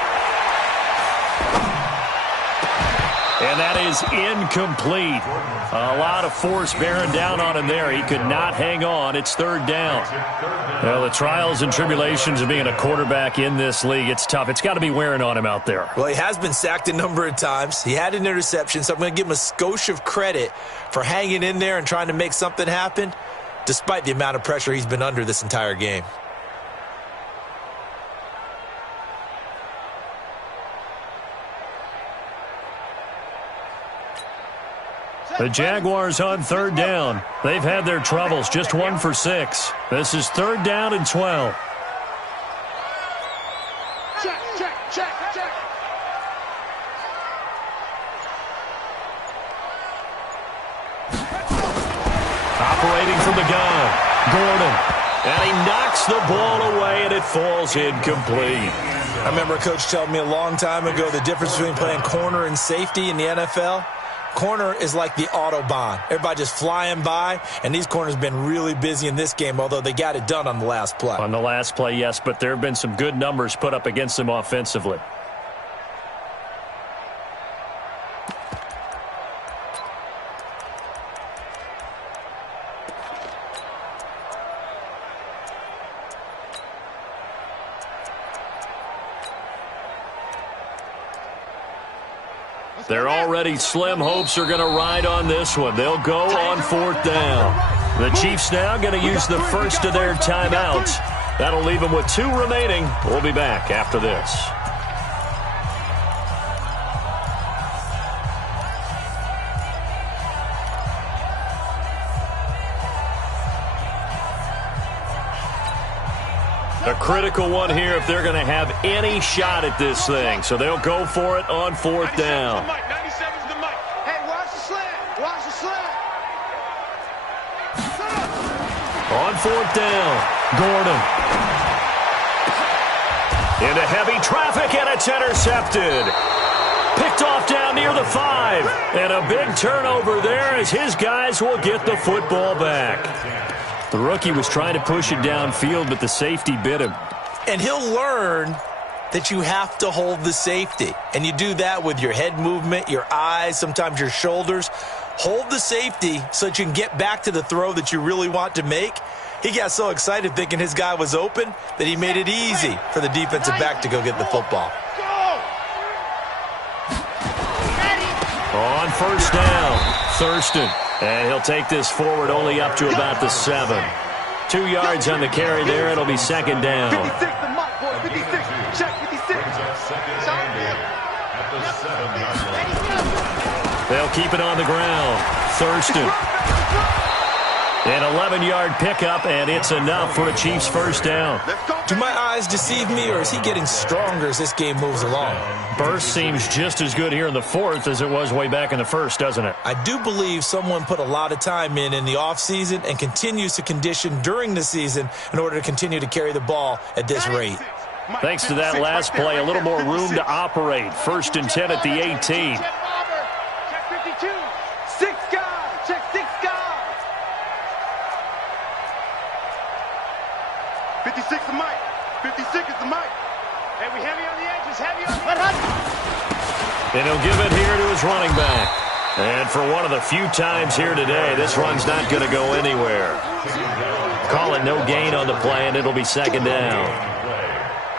And that is incomplete. A lot of force bearing down on him there. He could not hang on. It's third down. Well, the trials and tribulations of being a quarterback in this league, it's tough. It's got to be wearing on him out there. Well, he has been sacked a number of times. He had an interception, so I'm going to give him a skosh of credit for hanging in there and trying to make something happen, despite the amount of pressure he's been under this entire game. The Jaguars on third down. They've had their troubles, just 1 for 6. This is third down and 12. Check, check, check, check. Operating from the gun, Gordon. And he knocks the ball away, and it falls incomplete. I remember a coach telling me a long time ago the difference between playing corner and safety in the NFL. Corner is like the Autobahn. Everybody just flying by, and these corners have been really busy in this game, although they got it done on the last play. On the last play, yes, but there have been some good numbers put up against them offensively. Their already slim hopes are going to ride on this one. They'll go on fourth down. The Chiefs now going to use the first of their timeouts. That'll leave them with 2 remaining. We'll be back after this. A critical one here if they're going to have any shot at this thing. So they'll go for it on fourth down. 97's the mic. Hey, watch the slant. Watch the slant. On fourth down, Gordon. Into heavy traffic, and it's intercepted. Picked off down near the 5. And a big turnover there as his guys will get the football back. The rookie was trying to push it downfield, but the safety bit him. And he'll learn that you have to hold the safety. And you do that with your head movement, your eyes, sometimes your shoulders. Hold the safety so that you can get back to the throw that you really want to make. He got so excited thinking his guy was open that he made it easy for the defensive back to go get the football. On first down, Thurston. And he'll take this forward only up to about the 7. 2 yards on the carry there. It'll be second down. 56 the mic, boy. 56. Check 56. They'll keep it on the ground. Thurston. An 11-yard pickup, and it's enough for a Chiefs first down. Do my eyes deceive me, or is he getting stronger as this game moves along? Burst seems just as good here in the fourth as it was way back in the first, doesn't it? I do believe someone put a lot of time in the offseason and continues to condition during the season in order to continue to carry the ball at this rate. Thanks to that last play, a little more room to operate. First and 10 at the 18. Check 52. 6 guys. Check 6 guys. 56 the mic. 56 is the mic. Hey, we heavy on the edges. Heavy on the edges. And he'll give it here to his running back. And for one of the few times here today, this run's not going to go anywhere. Call it no gain on the play, and it'll be second down.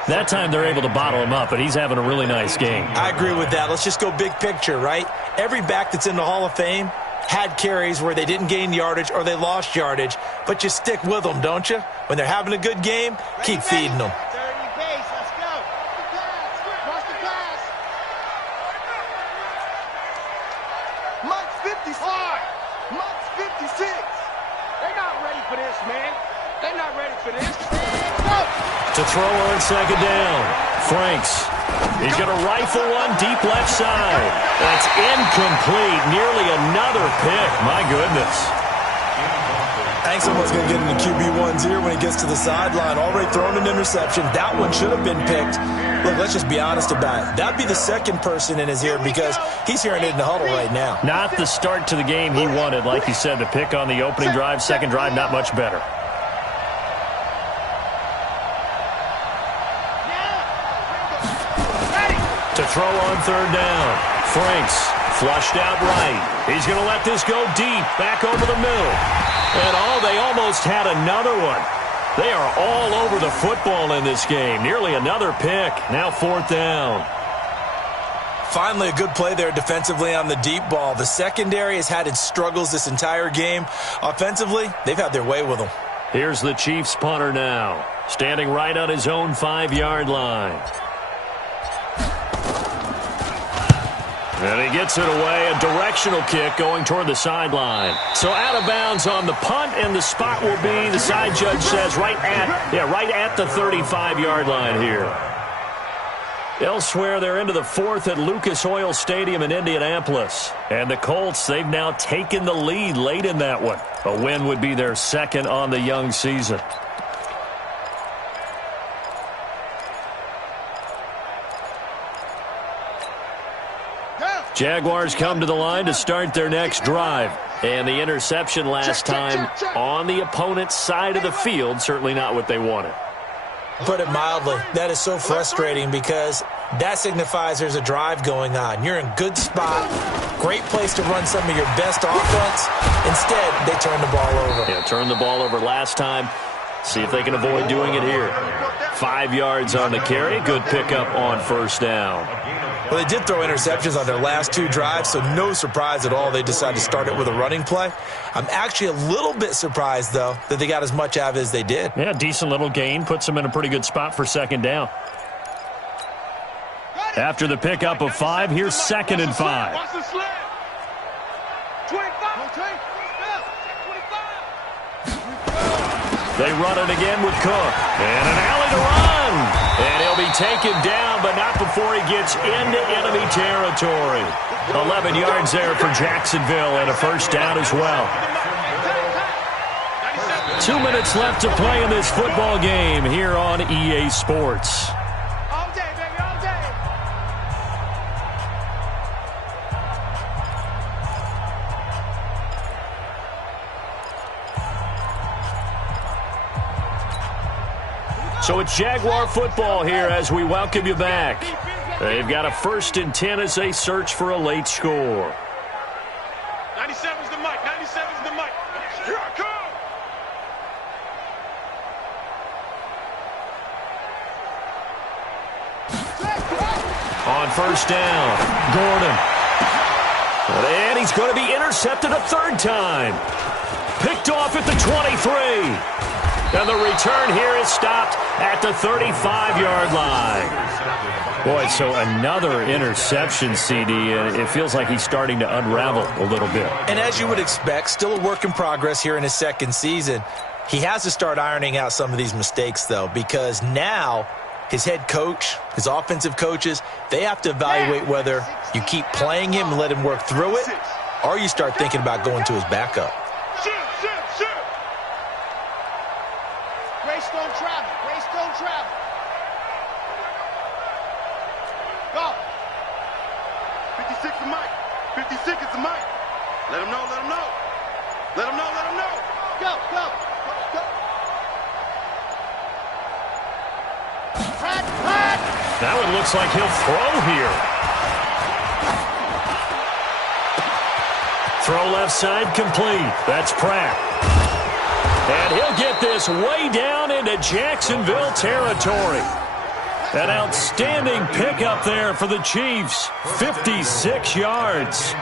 That time they're able to bottle him up, but he's having a really nice game. I agree with that. Let's just go big picture, right? Every back that's in the Hall of Fame had carries where they didn't gain yardage or they lost yardage, but you stick with them, don't you? When they're having a good game, keep feeding them. 30 base, let's go. Watch the pass. Mike's 56. Mike's 56. They're not ready for this, man. They're not ready for this. Go. To throw on second down, Franks. He's going to rifle one deep left side. That's incomplete. Nearly another pick. My goodness. I think someone's going to get into QB1's ear when he gets to the sideline. Already thrown an interception. That one should have been picked. Look, let's just be honest about it. That'd be the second person in his ear because he's hearing it in the huddle right now. Not the start to the game he wanted. Like you said, the pick on the opening drive, second drive, not much better. To throw on third down. Franks Flushed out right. He's going to let this go deep, back over the middle. And they almost had another one. They are all over the football in this game. Nearly another pick. Now 4th down. Finally, a good play there defensively on the deep ball. The secondary has had its struggles this entire game. Offensively, they've had their way with them. Here's the Chiefs punter now, standing right on his own 5-yard line. And he gets it away, a directional kick going toward the sideline. So out of bounds on the punt, and the spot will be, the side judge says, right at the 35-yard line here. Elsewhere, they're into the 4th at Lucas Oil Stadium in Indianapolis. And the Colts, they've now taken the lead late in that one. A win would be their 2nd on the young season. Jaguars come to the line to start their next drive. And the interception last time on the opponent's side of the field, certainly not what they wanted. Put it mildly, that is so frustrating because that signifies there's a drive going on. You're in good spot, great place to run some of your best offense. Instead, they turn the ball over. Yeah, turned the ball over last time. See if they can avoid doing it here. 5 yards on the carry. Good pickup on 1st down. Well, they did throw interceptions on their last 2 drives, so no surprise at all they decided to start it with a running play. I'm actually a little bit surprised, though, that they got as much out of it as they did. Yeah, decent little gain. Puts them in a pretty good spot for 2nd down. After the pickup of 5, here's 2nd and 5. They run it again with Cook. And an alley to run. And he'll be taken down, but not before he gets into enemy territory. 11 yards there for Jacksonville and a 1st down as well. 2 minutes left to play in this football game here on EA Sports. So it's Jaguar football here as we welcome you back. They've got a 1st and 10 as they search for a late score. 97's the mic. 97's the mic. Here I come. On 1st down, Gordon. And he's going to be intercepted a 3rd time. Picked off at the 23. And the return here is stopped at the 35-yard line. Boy, so another interception, CD, and it feels like he's starting to unravel a little bit. And as you would expect, still a work in progress here in his 2nd season. He has to start ironing out some of these mistakes, though, because now his head coach, his offensive coaches, they have to evaluate whether you keep playing him and let him work through it, or you start thinking about going to his backup. Travel. Go. 56 is the mic. 56 is the mic. Let him know, let him know. Let him know, let him know. Go, go, go. Pat. That one looks like he'll throw here. Throw left side complete. That's Pratt. And he'll get this way down into Jacksonville territory. An outstanding pickup there for the Chiefs. 56 yards.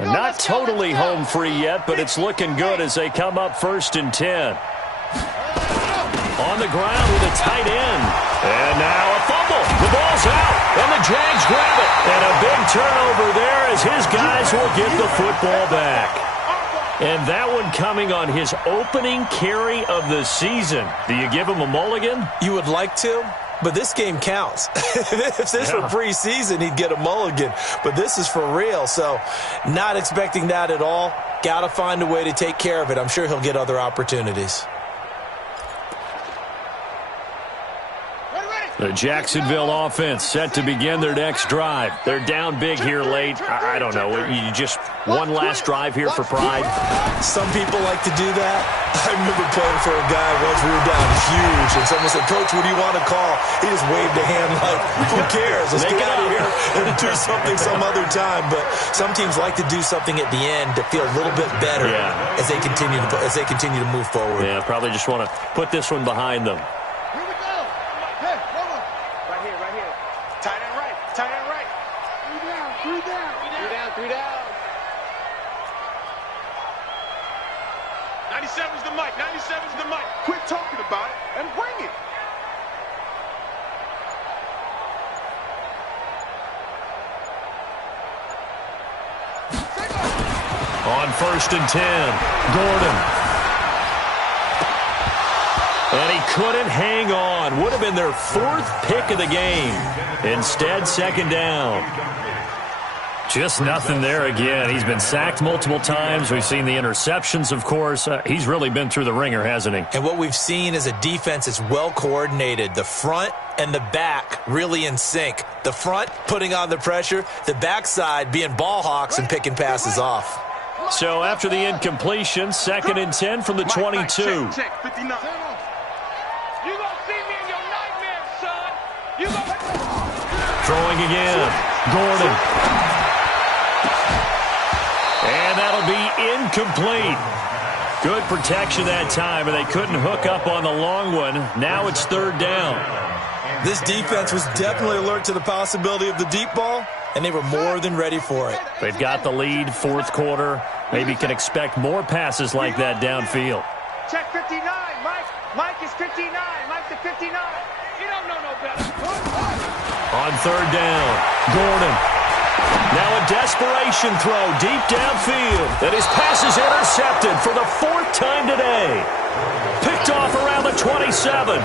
Not totally home free yet, but it's looking good as they come up 1st and 10. On the ground with a tight end. And now a fumble. The ball's out. And the Jags grab it. And a big turnover there as his guys will get the football back. And that one coming on his opening carry of the season. Do you give him a mulligan? You would like to, but this game counts. If this were preseason, he'd get a mulligan. But this is for real, so not expecting that at all. Got to find a way to take care of it. I'm sure he'll get other opportunities. The Jacksonville offense set to begin their next drive. They're down big here late. I don't know. You just one last drive here for pride? Some people like to do that. I remember playing for a guy once. We were down huge, and someone said, "Coach, what do you want to call?" He just waved a hand like, "Who cares? Let's get out of here and do something some other time." But some teams like to do something at the end to feel a little bit better as they continue to move forward. Yeah, probably just want to put this one behind them. Here we go. Hey, one. Right here. Tight end right. 3 down. 97's the mic. Quit talking about it and bring it. On 1st and 10, Gordon. And he couldn't hang on. Would have been their 4th pick of the game. Instead, 2nd down. Just nothing there again. He's been sacked multiple times. We've seen the interceptions, of course. He's really been through the ringer, hasn't he? And what we've seen is a defense that's well coordinated. The front and the back really in sync. The front putting on the pressure. The backside being ball hawks and picking passes off. So after the incompletion, 2nd and 10 from the 22. Check, 59. You gonna see me in your nightmares, son. You gonna... Throwing again. Gordon. And that'll be incomplete. Good protection that time, and they couldn't hook up on the long one. Now it's 3rd down. This defense was definitely alert to the possibility of the deep ball, and they were more than ready for it. They've got the lead, 4th quarter. Maybe can expect more passes like that downfield. Check 59, Mike. Mike is 59. Mike's the 59. You don't know no better. On 3rd down, Gordon. Now a desperation throw deep downfield. And his pass is intercepted for the 4th time today. Picked off around the 27.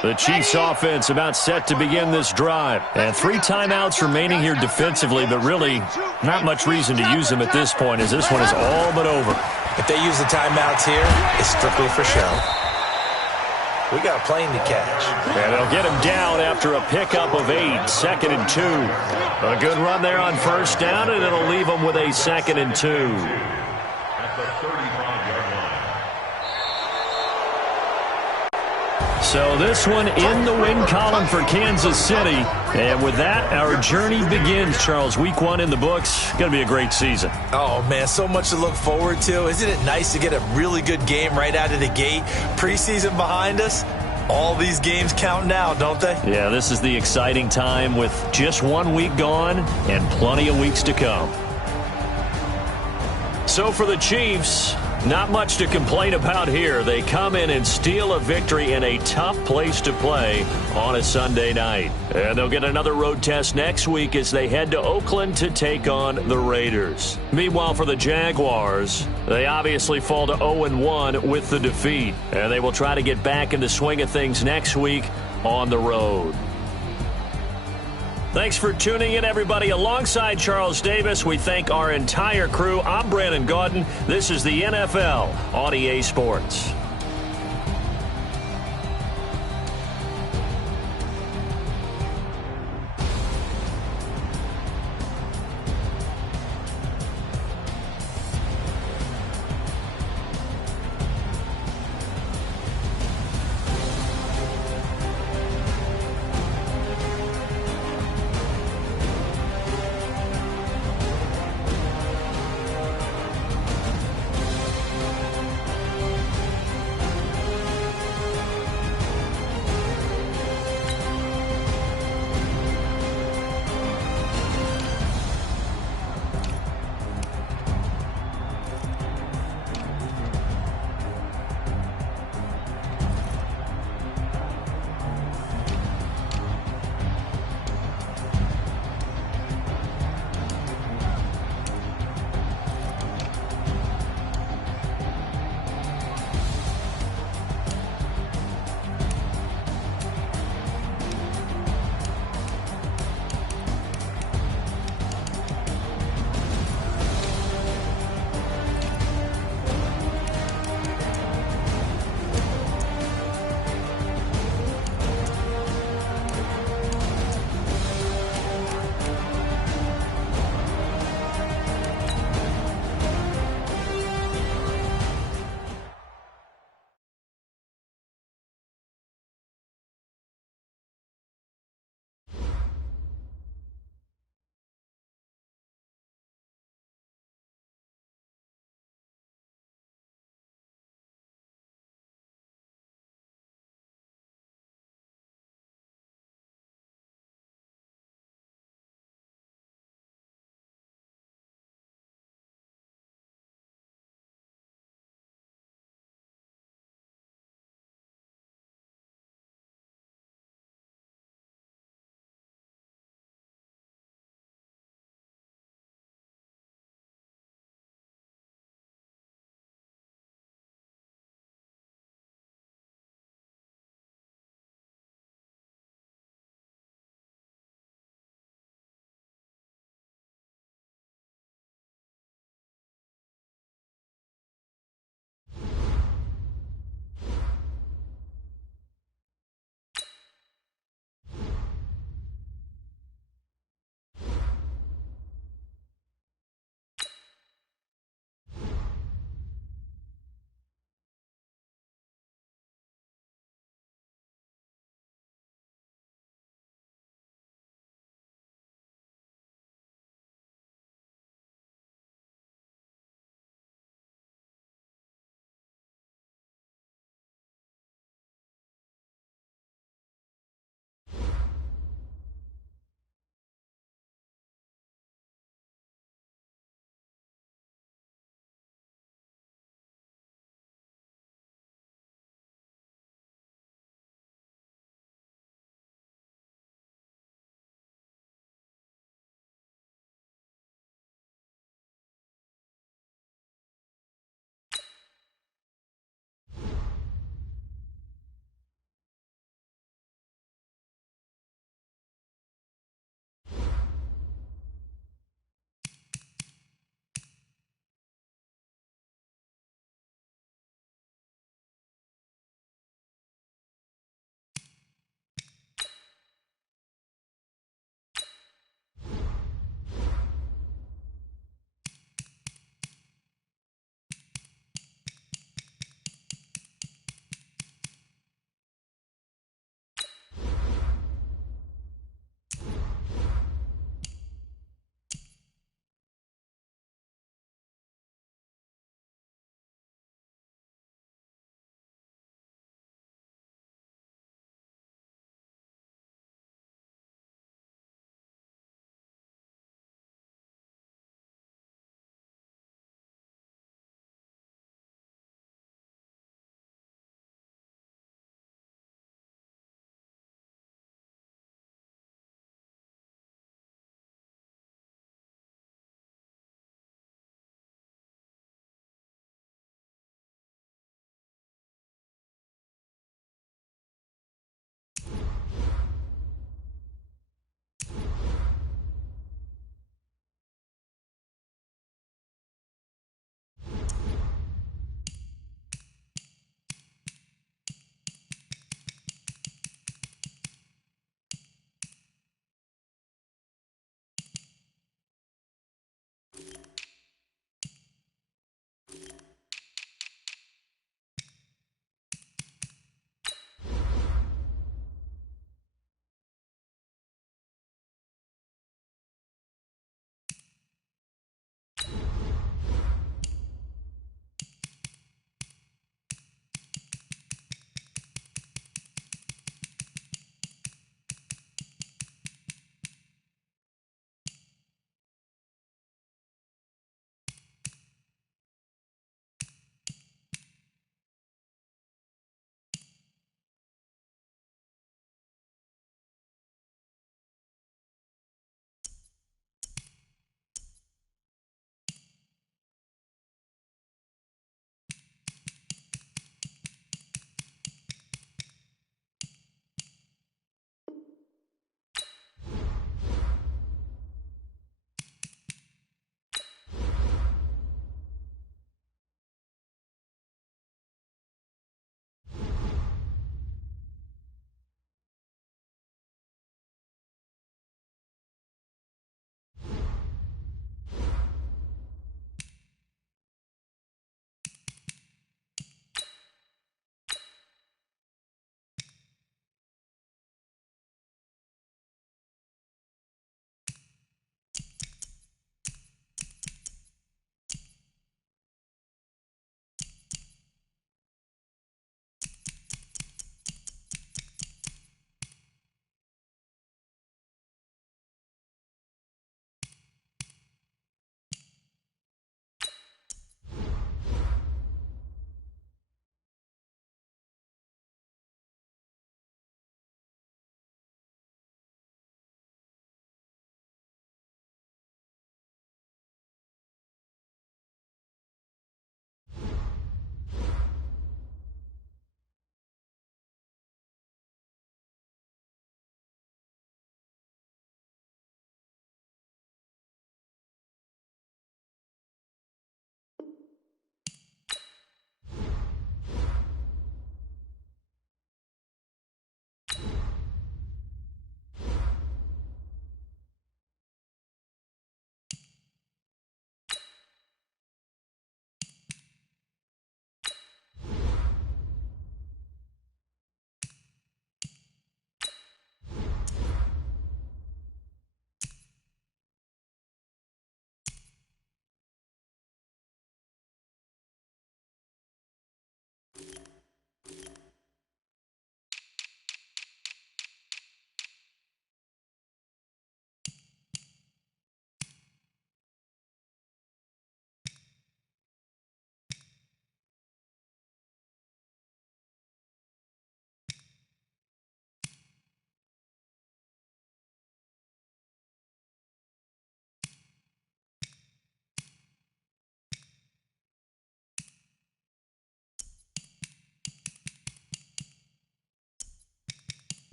The Chiefs offense about set to begin this drive. And 3 timeouts remaining here defensively, but really not much reason to use them at this point as this one is all but over. If they use the timeouts here, it's strictly for show. We got a plane to catch. And they'll get him down after a pickup of 8, 2nd and 2. A good run there on 1st down, and it'll leave them with a 2nd and 2. At the 35-yard line. So this one in the win column for Kansas City. And with that, our journey begins, Charles. Week 1 in the books. Going to be a great season. Oh, man, so much to look forward to. Isn't it nice to get a really good game right out of the gate? Preseason behind us. All these games count now, don't they? Yeah, this is the exciting time with just 1 week gone and plenty of weeks to come. So for the Chiefs, not much to complain about here. They come in and steal a victory in a tough place to play on a Sunday night. And they'll get another road test next week as they head to Oakland to take on the Raiders. Meanwhile, for the Jaguars, they obviously fall to 0-1 with the defeat. And they will try to get back in the swing of things next week on the road. Thanks for tuning in, everybody. Alongside Charles Davis, we thank our entire crew. I'm Brandon Gaudin. This is the NFL on EA Sports.